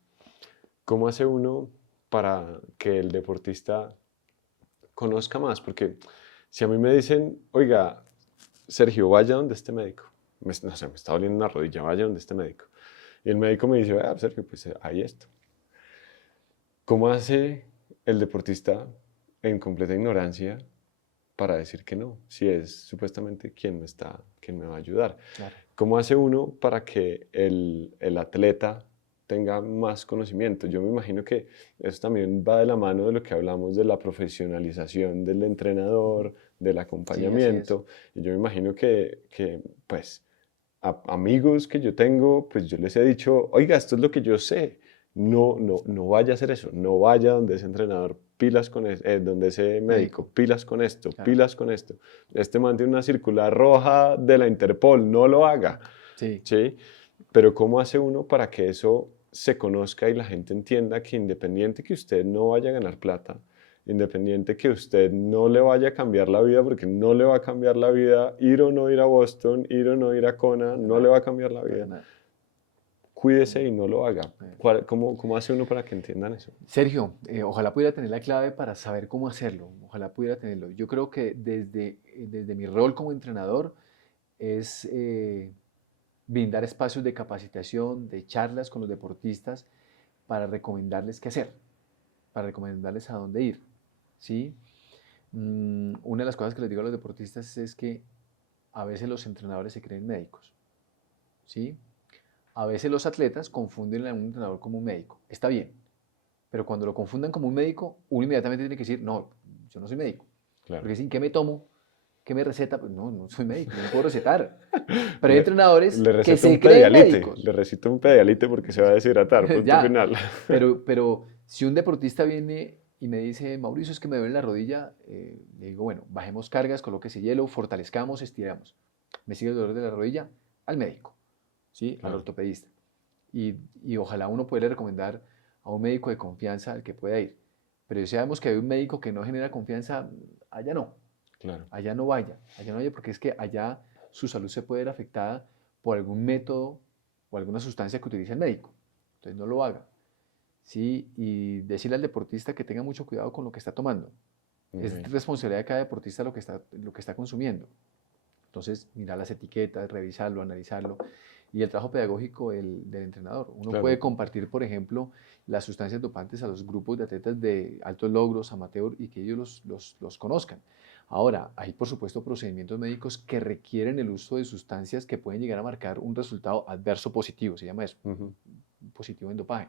¿Cómo hace uno para que el deportista conozca más? Porque si a mí me dicen, oiga, Sergio, vaya donde este médico, no sé, me está doliendo una rodilla, vaya donde este médico. Y el médico me dice, ah, Sergio, pues ahí esto. ¿Cómo hace el deportista en completa ignorancia para decir que no? Si es supuestamente quien me va a ayudar. Claro. ¿Cómo hace uno para que el atleta tenga más conocimiento? Yo me imagino que eso también va de la mano de lo que hablamos de la profesionalización del Ujú. entrenador, del Sí, así es. acompañamiento. Y yo me imagino que pues, amigos que yo tengo, pues yo les he dicho, oiga, esto es lo que yo sé. No, no, no vaya a hacer eso. No vaya donde ese entrenador, pilas con donde ese médico, Médico, pilas con esto, claro. pilas con esto. Este man tiene una circular roja de la Interpol, no lo haga. Sí, ¿Sí? Pero ¿cómo hace uno para que eso se conozca y la gente entienda que independiente que usted no vaya a ganar plata, independiente que usted no le vaya a cambiar la vida, porque no le va a cambiar la vida ir o no ir a Boston, ir o no ir a Kona, para no le va nada, a cambiar la para vida, nada. cuídese y no lo haga. Eh, ¿Cómo hace uno para que entiendan eso? Sergio, ojalá pudiera tener la clave para saber cómo hacerlo, ojalá pudiera tenerlo. Yo creo que desde mi rol como entrenador es brindar espacios de capacitación, de charlas con los deportistas para recomendarles qué hacer, para recomendarles a dónde ir, ¿sí? Una de las cosas que les digo a los deportistas es que a veces los entrenadores se creen médicos, ¿sí? A veces los atletas confunden a un entrenador como un médico. Está bien, pero cuando lo confundan como un médico, uno inmediatamente tiene que decir, no, yo no soy médico. Claro. Porque sin ¿qué me tomo? ¿Qué me receta? Pues no, no soy médico, yo no puedo recetar. Pero hay Le, entrenadores le que receta un se creen pedialite, médicos. le receta un pedialite porque se va a deshidratar, punto Ya, final. pero si un deportista viene y me dice, Mauricio, es que me duele la rodilla, le digo, bueno, bajemos cargas, colóquese hielo, fortalezcamos, estiramos. ¿Me sigue el dolor de la rodilla? Al médico, ¿sí? Al Claro. ortopedista. Y ojalá uno pueda recomendar a un médico de confianza al que pueda ir. Pero si sabemos que hay un médico que no genera confianza, allá no, Claro. allá no vaya porque es que allá su salud se puede ver afectada por algún método o alguna sustancia que utilice el médico. Entonces no lo haga. ¿Sí? Y decirle al deportista que tenga mucho cuidado con lo que está tomando. Es Ok. responsabilidad de cada deportista lo que está consumiendo. Entonces, mirar las etiquetas, revisarlo, analizarlo. Y el trabajo pedagógico del entrenador. Uno puede Claro. compartir, por ejemplo, las sustancias dopantes a los grupos de atletas de altos logros, amateur, y que ellos los conozcan. Ahora, hay por supuesto procedimientos médicos que requieren el uso de sustancias que pueden llegar a marcar un resultado adverso positivo, se llama eso, Ujú. positivo en dopaje,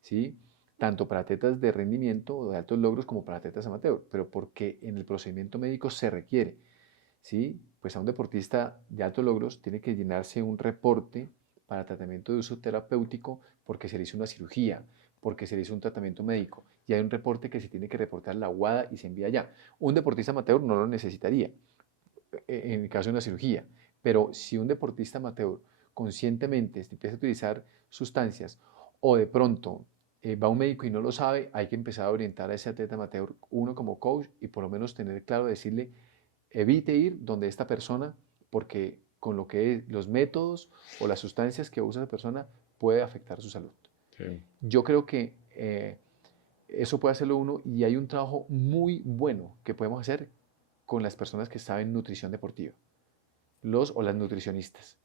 ¿sí? Tanto para atletas de rendimiento o de altos logros como para atletas amateur, pero porque en el procedimiento médico se requiere. ¿Sí? Pues a un deportista de altos logros tiene que llenarse un reporte para tratamiento de uso terapéutico porque se le hizo una cirugía, porque se le hizo un tratamiento médico. Y hay un reporte que se tiene que reportar a la UADA y se envía allá. Un deportista amateur no lo necesitaría en el caso de una cirugía, pero si un deportista amateur conscientemente empieza a utilizar sustancias o de pronto va a un médico y no lo sabe, hay que empezar a orientar a ese atleta amateur, uno como coach, y por lo menos tener claro, decirle, evite ir donde esta persona, porque con lo que es, los métodos o las sustancias que usa esa persona puede afectar su salud. Sí. Yo creo que eso puede hacerlo uno y hay un trabajo muy bueno que podemos hacer con las personas que saben nutrición deportiva, los o las nutricionistas.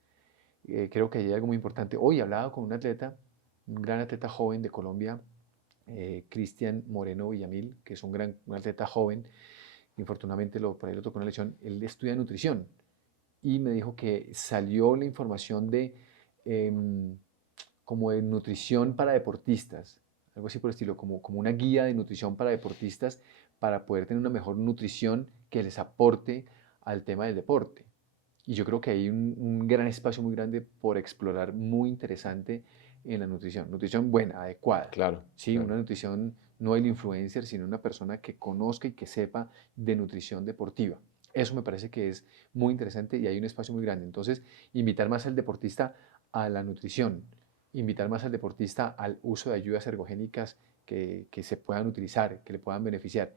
Creo que hay algo muy importante. Hoy hablaba con un atleta, un gran atleta joven de Colombia, Cristian Moreno Villamil, que es un atleta joven. Infortunadamente por ahí lo tocó una lesión. Él estudia nutrición y me dijo que salió la información de em, como de nutrición para deportistas, algo así por el estilo, como una guía de nutrición para deportistas para poder tener una mejor nutrición que les aporte al tema del deporte. Y yo creo que hay un gran espacio muy grande por explorar, muy interesante en la nutrición. Nutrición buena, adecuada. Claro, Sí, claro. una nutrición no el influencer, sino una persona que conozca y que sepa de nutrición deportiva. Eso me parece que es muy interesante y hay un espacio muy grande. Entonces, invitar más al deportista a la nutrición, invitar más al deportista al uso de ayudas ergogénicas que se puedan utilizar, que le puedan beneficiar.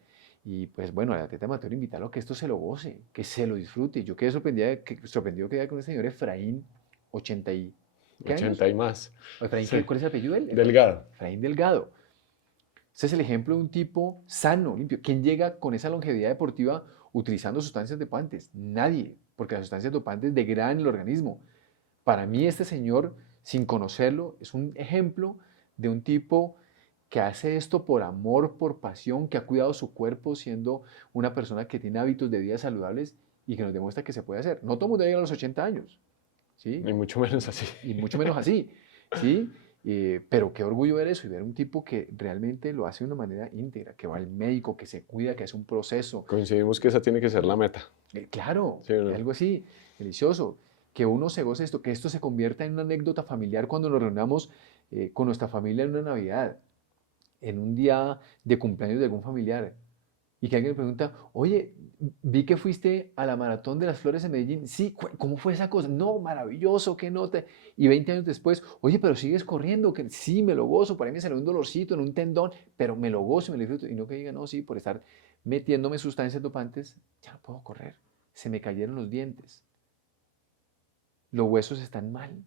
Y pues bueno, al atleta amateur invitarlo a que esto se lo goce, que se lo disfrute. Yo quedé sorprendido que con el señor Efraín, 80 y... ¿Qué años? 80 y más. ¿O Efraín, Sí. ¿cuál es el apellido de él? Delgado. Efraín Delgado. Ese es el ejemplo de un tipo sano, limpio. ¿Quién llega con esa longevidad deportiva utilizando sustancias dopantes? Nadie, porque las sustancias dopantes degradan el organismo. Para mí este señor, sin conocerlo, es un ejemplo de un tipo que hace esto por amor, por pasión, que ha cuidado su cuerpo siendo una persona que tiene hábitos de vida saludables y que nos demuestra que se puede hacer. No todo el mundo llega a los 80 años, ¿sí? Ni mucho menos así. Y mucho menos así, ¿sí? Pero qué orgullo ver eso y ver un tipo que realmente lo hace de una manera íntegra, que va al médico, que se cuida, que hace un proceso. Coincidimos que esa tiene que ser la meta. Claro, ¿Sí o no? algo así, delicioso. Que uno se goce esto, que esto se convierta en una anécdota familiar cuando nos reunamos con nuestra familia en una Navidad, en un día de cumpleaños de algún familiar. Y que alguien me pregunta, oye, vi que fuiste a la Maratón de las Flores en Medellín. Sí, ¿cómo fue esa cosa? No, maravilloso, qué nota. Y 20 años después, oye, pero sigues corriendo, que sí, me lo gozo, por ahí me salió un dolorcito en un tendón, pero me lo gozo, me lo disfruto. Y no que diga, no, sí, por estar metiéndome sustancias dopantes, ya no puedo correr. Se me cayeron los dientes. Los huesos están mal.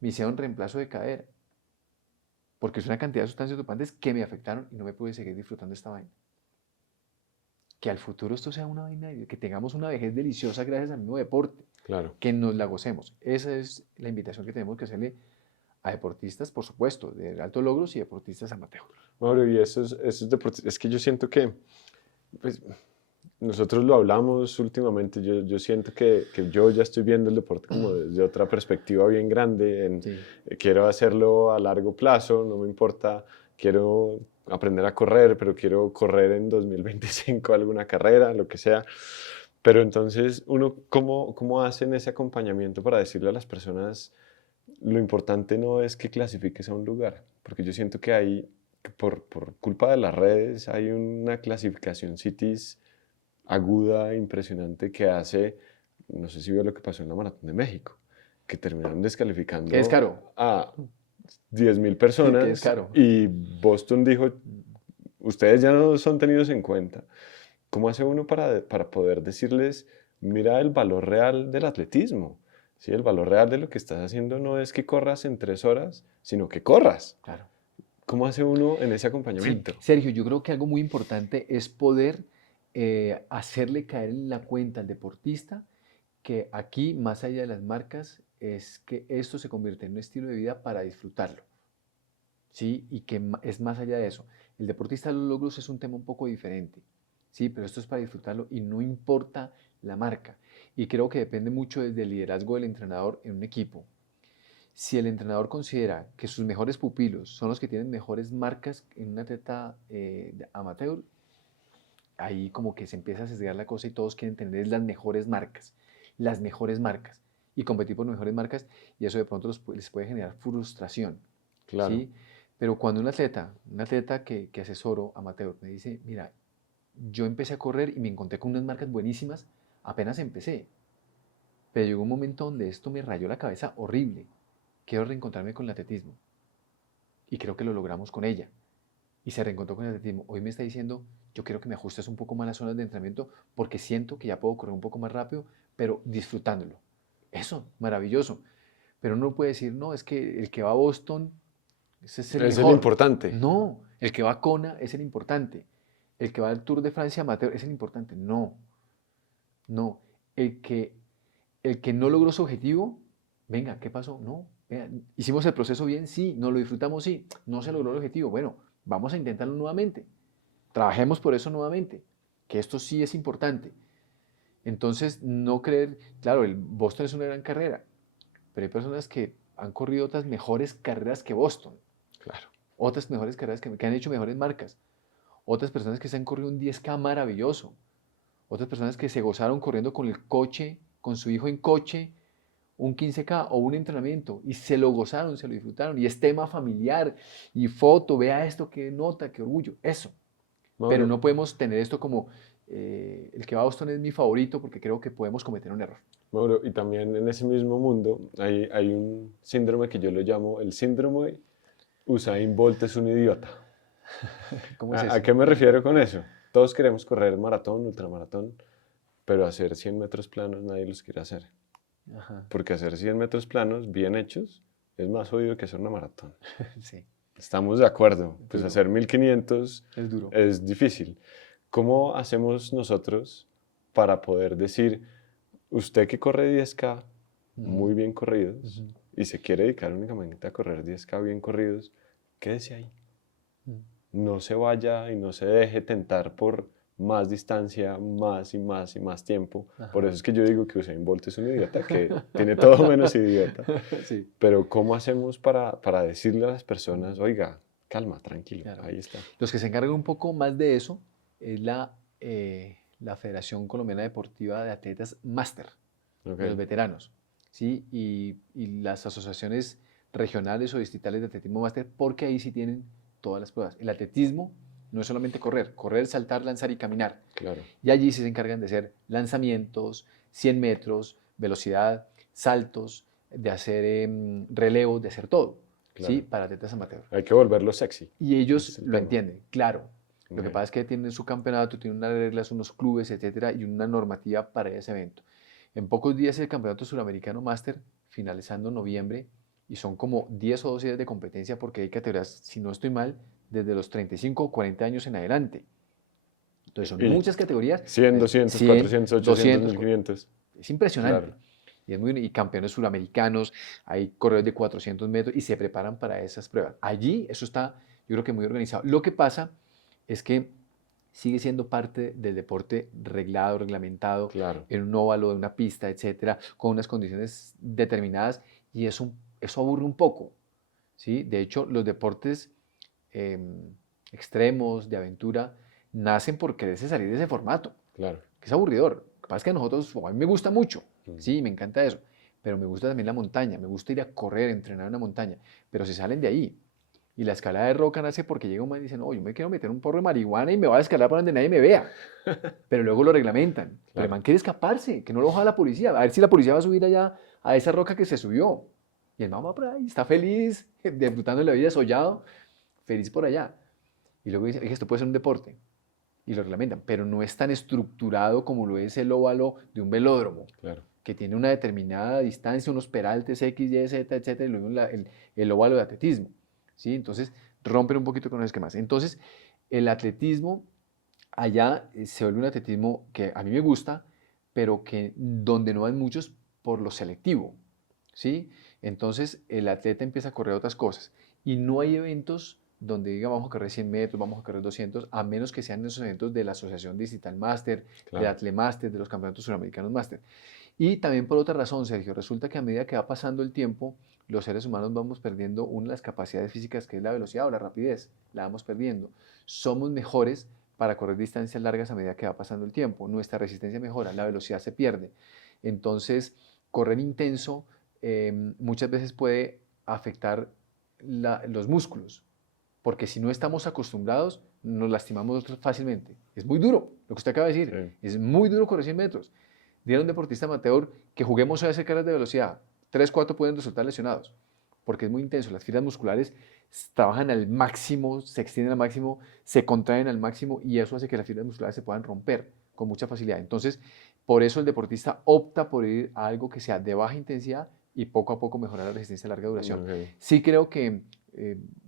Me hicieron reemplazo de cadera. Porque es una cantidad de sustancias dopantes que me afectaron y no me pude seguir disfrutando esta vaina. Que al futuro esto sea una vaina, que tengamos una vejez deliciosa gracias al mismo deporte, Claro. que nos la gocemos. Esa es la invitación que tenemos que hacerle a deportistas, por supuesto, de altos logros y deportistas amateur. Mauro, y esos deportes, es que yo siento que, pues, nosotros lo hablamos últimamente, yo siento que yo ya estoy viendo el deporte como desde otra perspectiva bien grande, Sí, quiero hacerlo a largo plazo, no me importa, quiero aprender a correr, pero quiero correr en 2025 alguna carrera, lo que sea. Pero entonces, uno, ¿cómo hacen ese acompañamiento para decirle a las personas, lo importante no es que clasifiques a un lugar? Porque yo siento que hay, que por culpa de las redes, hay una clasificación CITES aguda, impresionante, que hace, no sé si vio lo que pasó en la Maratón de México, que terminaron que es descalificando caro, a 10.000 que es personas caro. y Boston dijo, ustedes ya no son tenidos en cuenta, ¿cómo hace uno para poder decirles, mira el valor real del atletismo? ¿Sí? El valor real de lo que estás haciendo no es que corras en 3 horas, sino que corras. Claro. ¿Cómo hace uno en ese Sí, acompañamiento? Sergio, yo creo que algo muy importante es poder hacerle caer en la cuenta al deportista que aquí, más allá de las marcas, es que esto se convierte en un estilo de vida para disfrutarlo, ¿sí? Y que es más allá de eso. El deportista de los logros es un tema un poco diferente, ¿sí? Pero esto es para disfrutarlo y no importa la marca. Y creo que depende mucho del liderazgo del entrenador en un equipo. Si el entrenador considera que sus mejores pupilos son los que tienen mejores marcas en un atleta amateur, ahí como que se empieza a sesgar la cosa y todos quieren tener las mejores marcas y competir por mejores marcas y eso de pronto les puede generar frustración, Claro, ¿sí? Pero cuando un atleta que asesoro amateur me dice, mira, yo empecé a correr y me encontré con unas marcas buenísimas, apenas empecé, pero llegó un momento donde esto me rayó la cabeza horrible, quiero reencontrarme con el atletismo y creo que lo logramos con ella y se reencontró con el atletismo. Hoy me está diciendo, yo quiero que me ajustes un poco más las zonas de entrenamiento porque siento que ya puedo correr un poco más rápido, pero disfrutándolo. Eso, maravilloso. Pero uno no puede decir, no, es que el que va a Boston, ese es el es el mejor. importante. No, el que va a Kona es el importante. El que va al Tour de Francia amateur es el importante. No, no. El que, el que no logró su objetivo, venga, ¿qué pasó? No, venga, hicimos el proceso bien, sí, no lo disfrutamos, sí, no se logró el objetivo. Bueno, vamos a intentarlo nuevamente. Trabajemos por eso nuevamente, que esto sí es importante. Entonces, no creer, claro, el Boston es una gran carrera, pero hay personas que han corrido otras mejores carreras que Boston, Claro. otras mejores carreras que han hecho mejores marcas, otras personas que se han corrido un 10K maravilloso, otras personas que se gozaron corriendo con el coche, con su hijo en coche, un 15K o un entrenamiento y se lo gozaron, se lo disfrutaron y es tema familiar y foto, vea esto, qué nota, qué orgullo, eso. Pero Mauro, no podemos tener esto como el que va a Boston es mi favorito porque creo que podemos cometer un error. Mauro, y también en ese mismo mundo hay un síndrome que yo lo llamo el síndrome Usain Bolt es un idiota. ¿Cómo es ¿A eso? qué me refiero con eso? Todos queremos correr maratón, ultramaratón, pero hacer 100 metros planos nadie los quiere hacer. Ajá, Porque hacer 100 metros planos bien hechos es más jodido que hacer una maratón. sí, Estamos de acuerdo. Pues duro, hacer 1500 es duro. es difícil. ¿Cómo hacemos nosotros para poder decir, usted que corre 10K Ujú, muy bien corridos ujú, y se quiere dedicar únicamente a correr 10K bien corridos, quédese ahí? ujú. No se vaya y no se deje tentar por más distancia, más y más y más tiempo. Por Ajá. eso es que yo digo que Usain Bolt es un idiota, que tiene todo menos idiota. Sí, Pero ¿cómo hacemos para decirle a las personas, mm, oiga, calma, tranquilo, claro. ahí está? Los que se encargan un poco más de eso es la Federación Colombiana Deportiva de Atletas Máster, Ok, de los veteranos, ¿sí? Y las asociaciones regionales o distritales de atletismo máster, porque ahí sí tienen todas las pruebas. El atletismo no es solamente correr, correr, saltar, lanzar y caminar. claro, Y allí sí se encargan de hacer lanzamientos, 100 metros, velocidad, saltos, de hacer relevos, de hacer todo, ¿sí? claro. Para atletas amateur. Hay que volverlo sexy. Y Ese ellos es el lo tema. entienden, claro. Lo que Ok, pasa es que tienen su campeonato, tienen unas reglas, unos clubes, etcétera, y una normativa para ese evento. En pocos días el campeonato suramericano máster, finalizando en noviembre, y son como 10 o 12 días de competencia porque hay categorías, si no estoy mal, desde los 35 o 40 años en adelante. Entonces son y muchas categorías, 100, es 200, 100, 400, 800, 200, 1500. es impresionante. Claro. Y campeones suramericanos, hay corredores de 400 metros y se preparan para esas pruebas. Allí eso está, yo creo que muy organizado. Lo que pasa es que sigue siendo parte del deporte reglado, reglamentado, Claro. en un óvalo, en una pista, etcétera, con unas condiciones determinadas y eso aburre un poco, ¿sí? De hecho, los deportes extremos, de aventura, nacen por quererse salir de ese formato, Claro. que es aburridor. Lo que pasa es que a nosotros, o a mí me gusta mucho, Mm. sí, me encanta eso, pero me gusta también la montaña, me gusta ir a correr, entrenar en la montaña, pero se salen de ahí. Y la escalada de roca nace porque llega un man y dice, no, yo me quiero meter un porro de marihuana y me voy a escalar para donde nadie me vea. Pero luego lo reglamentan. Pero el Claro. man quiere escaparse, que no lo baja la policía. A ver si la policía va a subir allá a esa roca que se subió. Y el man va por ahí, está feliz, disfrutando de la vida, sollado, feliz por allá. Y luego dicen, "Oiga, esto puede ser un deporte", y lo reglamentan, pero no es tan estructurado como lo es el óvalo de un velódromo, Claro. que tiene una determinada distancia, unos peraltes X, Y, Z, etcétera, y luego el óvalo de atletismo, ¿sí? Entonces rompen un poquito con los esquemas. Entonces, el atletismo allá se vuelve un atletismo que a mí me gusta, pero que donde no van muchos por lo selectivo, ¿sí? Entonces el atleta empieza a correr otras cosas y no hay eventos donde diga vamos a correr 100 metros, vamos a correr 200, a menos que sean esos eventos de la Asociación Digital Master, de Claro. Atlemaster, de los Campeonatos Suramericanos Master. Y también por otra razón, Sergio, resulta que a medida que va pasando el tiempo, los seres humanos vamos perdiendo una de las capacidades físicas que es la velocidad o la rapidez, la vamos perdiendo. Somos mejores para correr distancias largas a medida que va pasando el tiempo. Nuestra resistencia mejora, la velocidad se pierde. Entonces, correr intenso muchas veces puede afectar los músculos, porque si no estamos acostumbrados, nos lastimamos fácilmente. Es muy duro, lo que usted acaba de decir, Sí. es muy duro correr 100 metros. Dile a un deportista amateur que juguemos a hacer carreras de velocidad, 3 4 pueden resultar lesionados, porque es muy intenso, las fibras musculares trabajan al máximo, se extienden al máximo, se contraen al máximo y eso hace que las fibras musculares se puedan romper con mucha facilidad. Entonces, por eso el deportista opta por ir a algo que sea de baja intensidad y poco a poco mejorar la resistencia a larga duración. Ok. Sí creo que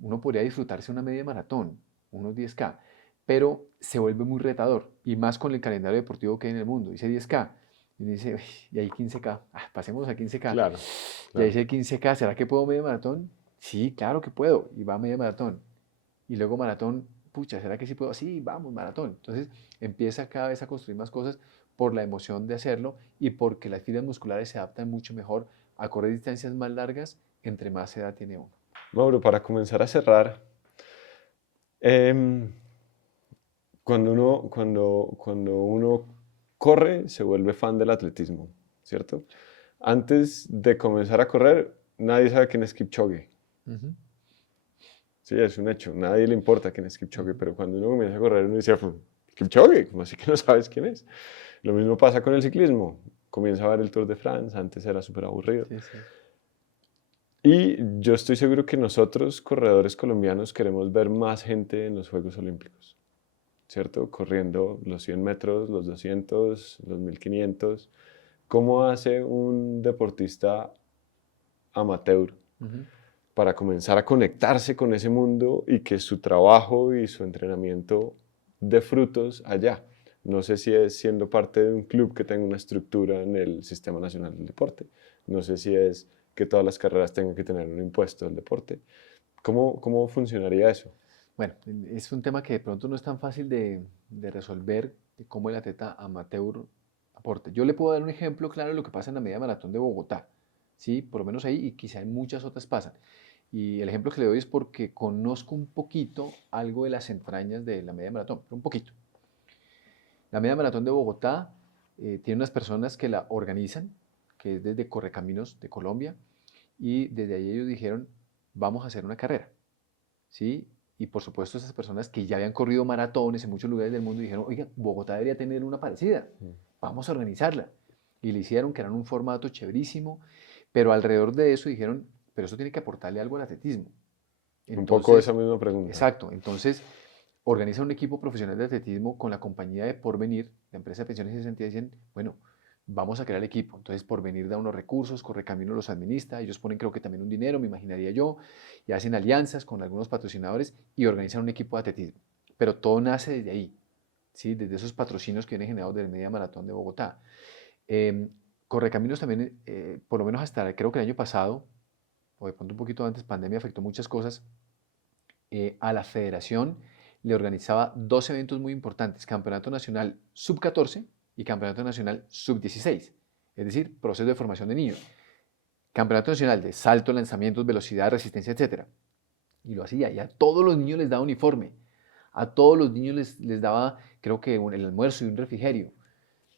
uno podría disfrutarse una media maratón, unos 10K, pero se vuelve muy retador y más con el calendario deportivo que hay en el mundo. Dice 10K y dice, y hay 15K, pasemos a 15K. Claro, Ya claro. hice 15K, ¿será que puedo media maratón? Sí, claro que puedo, y va a media maratón. Y luego maratón, pucha, ¿será que sí puedo? Sí, vamos, maratón. Entonces empieza cada vez a construir más cosas por la emoción de hacerlo y porque las fibras musculares se adaptan mucho mejor a correr distancias más largas entre más edad tiene uno. Mauro, para comenzar a cerrar, em, cuando uno corre, se vuelve fan del atletismo, ¿cierto? Antes de comenzar a correr, nadie sabe quién es Kipchoge. Ujú, Sí, es un hecho. Nadie le importa quién es Kipchoge, ujú. pero cuando uno comienza a correr, uno dice, Kipchoge, ¿cómo así que no sabes quién es? Lo mismo pasa con el ciclismo. Comienza a ver el Tour de France, antes era súper aburrido. Sí, sí. Y yo estoy seguro que nosotros, corredores colombianos, queremos ver más gente en los Juegos Olímpicos, ¿cierto? Corriendo los 100 metros, los 200, los 1500. ¿Cómo hace un deportista amateur Ujú. para comenzar a conectarse con ese mundo y que su trabajo y su entrenamiento dé frutos allá? No sé si es siendo parte de un club que tenga una estructura en el Sistema Nacional del Deporte. No sé si es que todas las carreras tengan que tener un impuesto del deporte. ¿Cómo funcionaría eso? Bueno, es un tema que de pronto no es tan fácil de resolver, de cómo el atleta amateur aporte. Yo le puedo dar un ejemplo claro de lo que pasa en la media maratón de Bogotá, ¿sí? Por lo menos ahí, y quizá en muchas otras pasan. Y el ejemplo que le doy es porque conozco un poquito algo de las entrañas de la media maratón, pero un poquito. La media maratón de Bogotá tiene unas personas que la organizan, que es desde Correcaminos de Colombia, y desde ahí ellos dijeron, vamos a hacer una carrera. ¿Sí? Y por supuesto esas personas que ya habían corrido maratones en muchos lugares del mundo dijeron, oiga, Bogotá debería tener una parecida, Mm. vamos a organizarla. Y le hicieron, que era un formato chéverísimo, pero alrededor de eso dijeron, pero eso tiene que aportarle algo al atletismo. Un poco esa Entonces, misma pregunta. exacto, entonces organiza un equipo profesional de atletismo con la compañía de Porvenir, la empresa de pensiones y cesantías, dicen, bueno, vamos a crear el equipo. Entonces, Porvenir da unos recursos, Correcaminos los administra, ellos ponen creo que también un dinero, me imaginaría yo, y hacen alianzas con algunos patrocinadores y organizan un equipo de atletismo. Pero todo nace desde ahí, ¿sí? Desde esos patrocinios que vienen generados del Media Maratón de Bogotá. Eh, Correcaminos también, por lo menos hasta creo que el año pasado, o de pronto un poquito antes, pandemia afectó muchas cosas, a la federación le organizaba dos eventos muy importantes, Campeonato Nacional Sub-14 y Campeonato Nacional Sub-16, es decir, proceso de formación de niños. Campeonato Nacional de salto, lanzamientos, velocidad, resistencia, etc. Y lo hacía, y a todos los niños les daba uniforme, a todos los niños les daba, creo que el almuerzo y un refrigerio,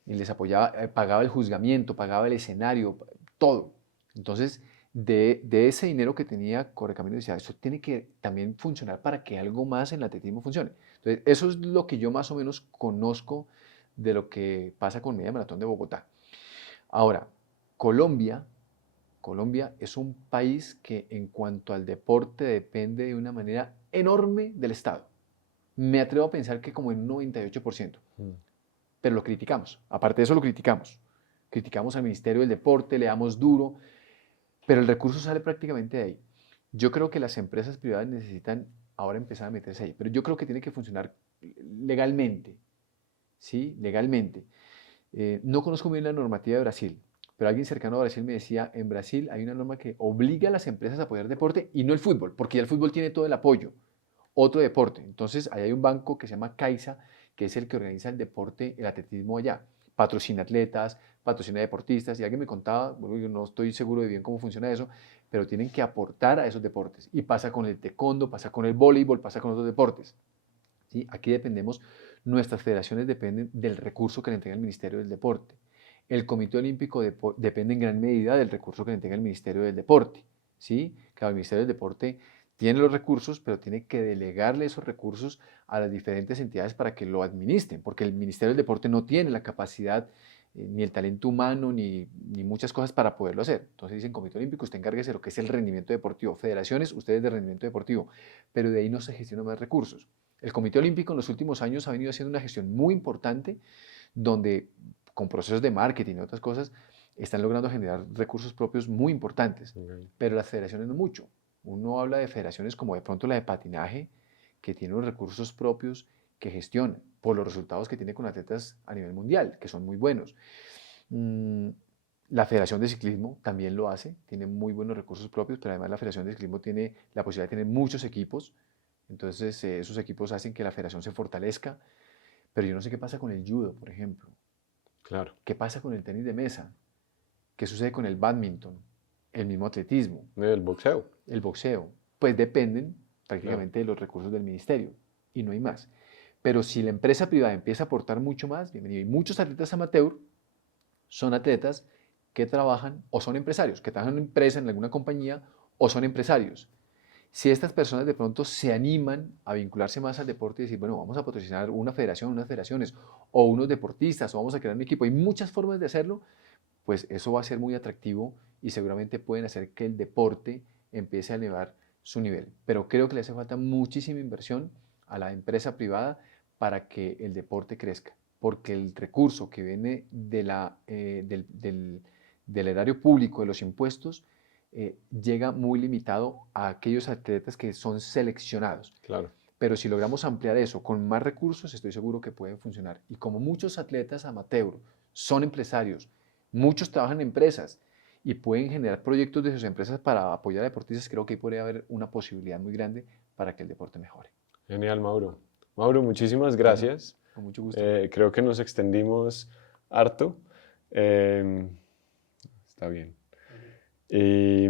y les apoyaba, pagaba el juzgamiento, pagaba el escenario, todo. Entonces, de ese dinero que tenía Correcaminos, decía, eso tiene que también funcionar para que algo más en el atletismo funcione. Entonces, eso es lo que yo más o menos conozco de lo que pasa con Media Maratón de Bogotá. Ahora, Colombia, Colombia es un país que en cuanto al deporte depende de una manera enorme del Estado. Me atrevo a pensar que como en un 98%, Mm. pero lo criticamos. Aparte de eso lo criticamos. Criticamos al Ministerio del Deporte, le damos duro, pero el recurso sale prácticamente de ahí. Yo creo que las empresas privadas necesitan ahora empezar a meterse ahí, pero yo creo que tiene que funcionar legalmente, ¿sí? Legalmente. No conozco bien la normativa de Brasil, pero alguien cercano a Brasil me decía, en Brasil hay una norma que obliga a las empresas a apoyar deporte y no el fútbol, porque ya el fútbol tiene todo el apoyo, otro deporte. Entonces, ahí hay un banco que se llama Caixa, que es el que organiza el deporte, el atletismo allá. Patrocina atletas, patrocina deportistas, y alguien me contaba, bueno, yo no estoy seguro de bien cómo funciona eso, pero tienen que aportar a esos deportes. Y pasa con el taekwondo, pasa con el voleibol, pasa con otros deportes. ¿Sí? Aquí dependemos, nuestras federaciones dependen del recurso que le entrega el Ministerio del Deporte. El Comité Olímpico depende en gran medida del recurso que le entrega el Ministerio del Deporte. ¿Sí? Claro, el Ministerio del Deporte tiene los recursos, pero tiene que delegarle esos recursos a las diferentes entidades para que lo administren, porque el Ministerio del Deporte no tiene la capacidad, ni el talento humano, ni muchas cosas para poderlo hacer. Entonces dicen, Comité Olímpico, usted encárguese de lo que es el rendimiento deportivo. Federaciones, ustedes de rendimiento deportivo. Pero de ahí no se gestionan más recursos. El Comité Olímpico en los últimos años ha venido haciendo una gestión muy importante donde con procesos de marketing y otras cosas están logrando generar recursos propios muy importantes, Ok. pero las federaciones no mucho. Uno habla de federaciones como de pronto la de patinaje, que tiene unos recursos propios que gestiona por los resultados que tiene con atletas a nivel mundial, que son muy buenos. Mm, La Federación de Ciclismo también lo hace, tiene muy buenos recursos propios, pero además la Federación de Ciclismo tiene la posibilidad de tener muchos equipos, entonces esos equipos hacen que la federación se fortalezca, pero yo no sé qué pasa con el judo, por ejemplo, Claro. qué pasa con el tenis de mesa, qué sucede con el badminton, el mismo atletismo, El boxeo. el boxeo, pues dependen Claro. prácticamente de los recursos del ministerio y no hay más. Pero si la empresa privada empieza a aportar mucho más, bienvenido. Y muchos atletas amateur son atletas que trabajan o son empresarios, que trabajan en una empresa, en alguna compañía, o son empresarios. Si estas personas de pronto se animan a vincularse más al deporte y decir, bueno, vamos a patrocinar una federación, unas federaciones, o unos deportistas, o vamos a crear un equipo, hay muchas formas de hacerlo, pues eso va a ser muy atractivo y seguramente pueden hacer que el deporte empiece a elevar su nivel. Pero creo que le hace falta muchísima inversión a la empresa privada para que el deporte crezca, porque el recurso que viene del erario público, de los impuestos, llega muy limitado a aquellos atletas que son seleccionados. Claro. Pero si logramos ampliar eso con más recursos, estoy seguro que pueden funcionar. Y como muchos atletas amateur son empresarios, muchos trabajan en empresas y pueden generar proyectos de sus empresas para apoyar a deportistas, creo que ahí podría haber una posibilidad muy grande para que el deporte mejore. Genial, Mauro. Mauro, muchísimas Bueno, gracias. con mucho gusto. Creo que nos extendimos harto. Em, Está bien. Y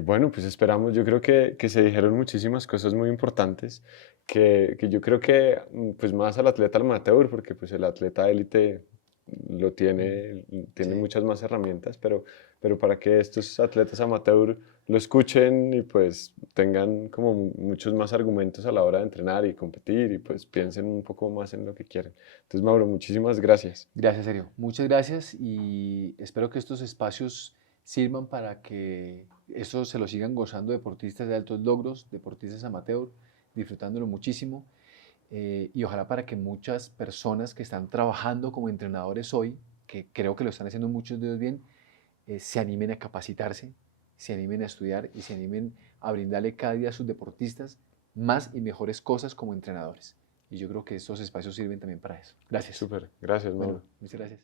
bueno, pues esperamos, yo creo que se dijeron muchísimas cosas muy importantes, que yo creo que pues más al atleta amateur, porque pues el atleta élite lo tiene Sí. muchas más herramientas, pero para que estos atletas amateur lo escuchen y pues tengan como muchos más argumentos a la hora de entrenar y competir y pues piensen un poco más en lo que quieren. Entonces, Mauro, muchísimas gracias. Gracias, Sergio. Muchas gracias y espero que estos espacios sirvan para que eso se lo sigan gozando deportistas de altos logros, deportistas amateur, disfrutándolo muchísimo y ojalá para que muchas personas que están trabajando como entrenadores hoy, que creo que lo están haciendo muchos de ellos bien, se animen a capacitarse, se animen a estudiar y se animen a brindarle cada día a sus deportistas más y mejores cosas como entrenadores. Y yo creo que estos espacios sirven también para eso. Gracias. Súper, gracias, Bueno, Mauro. muchas gracias.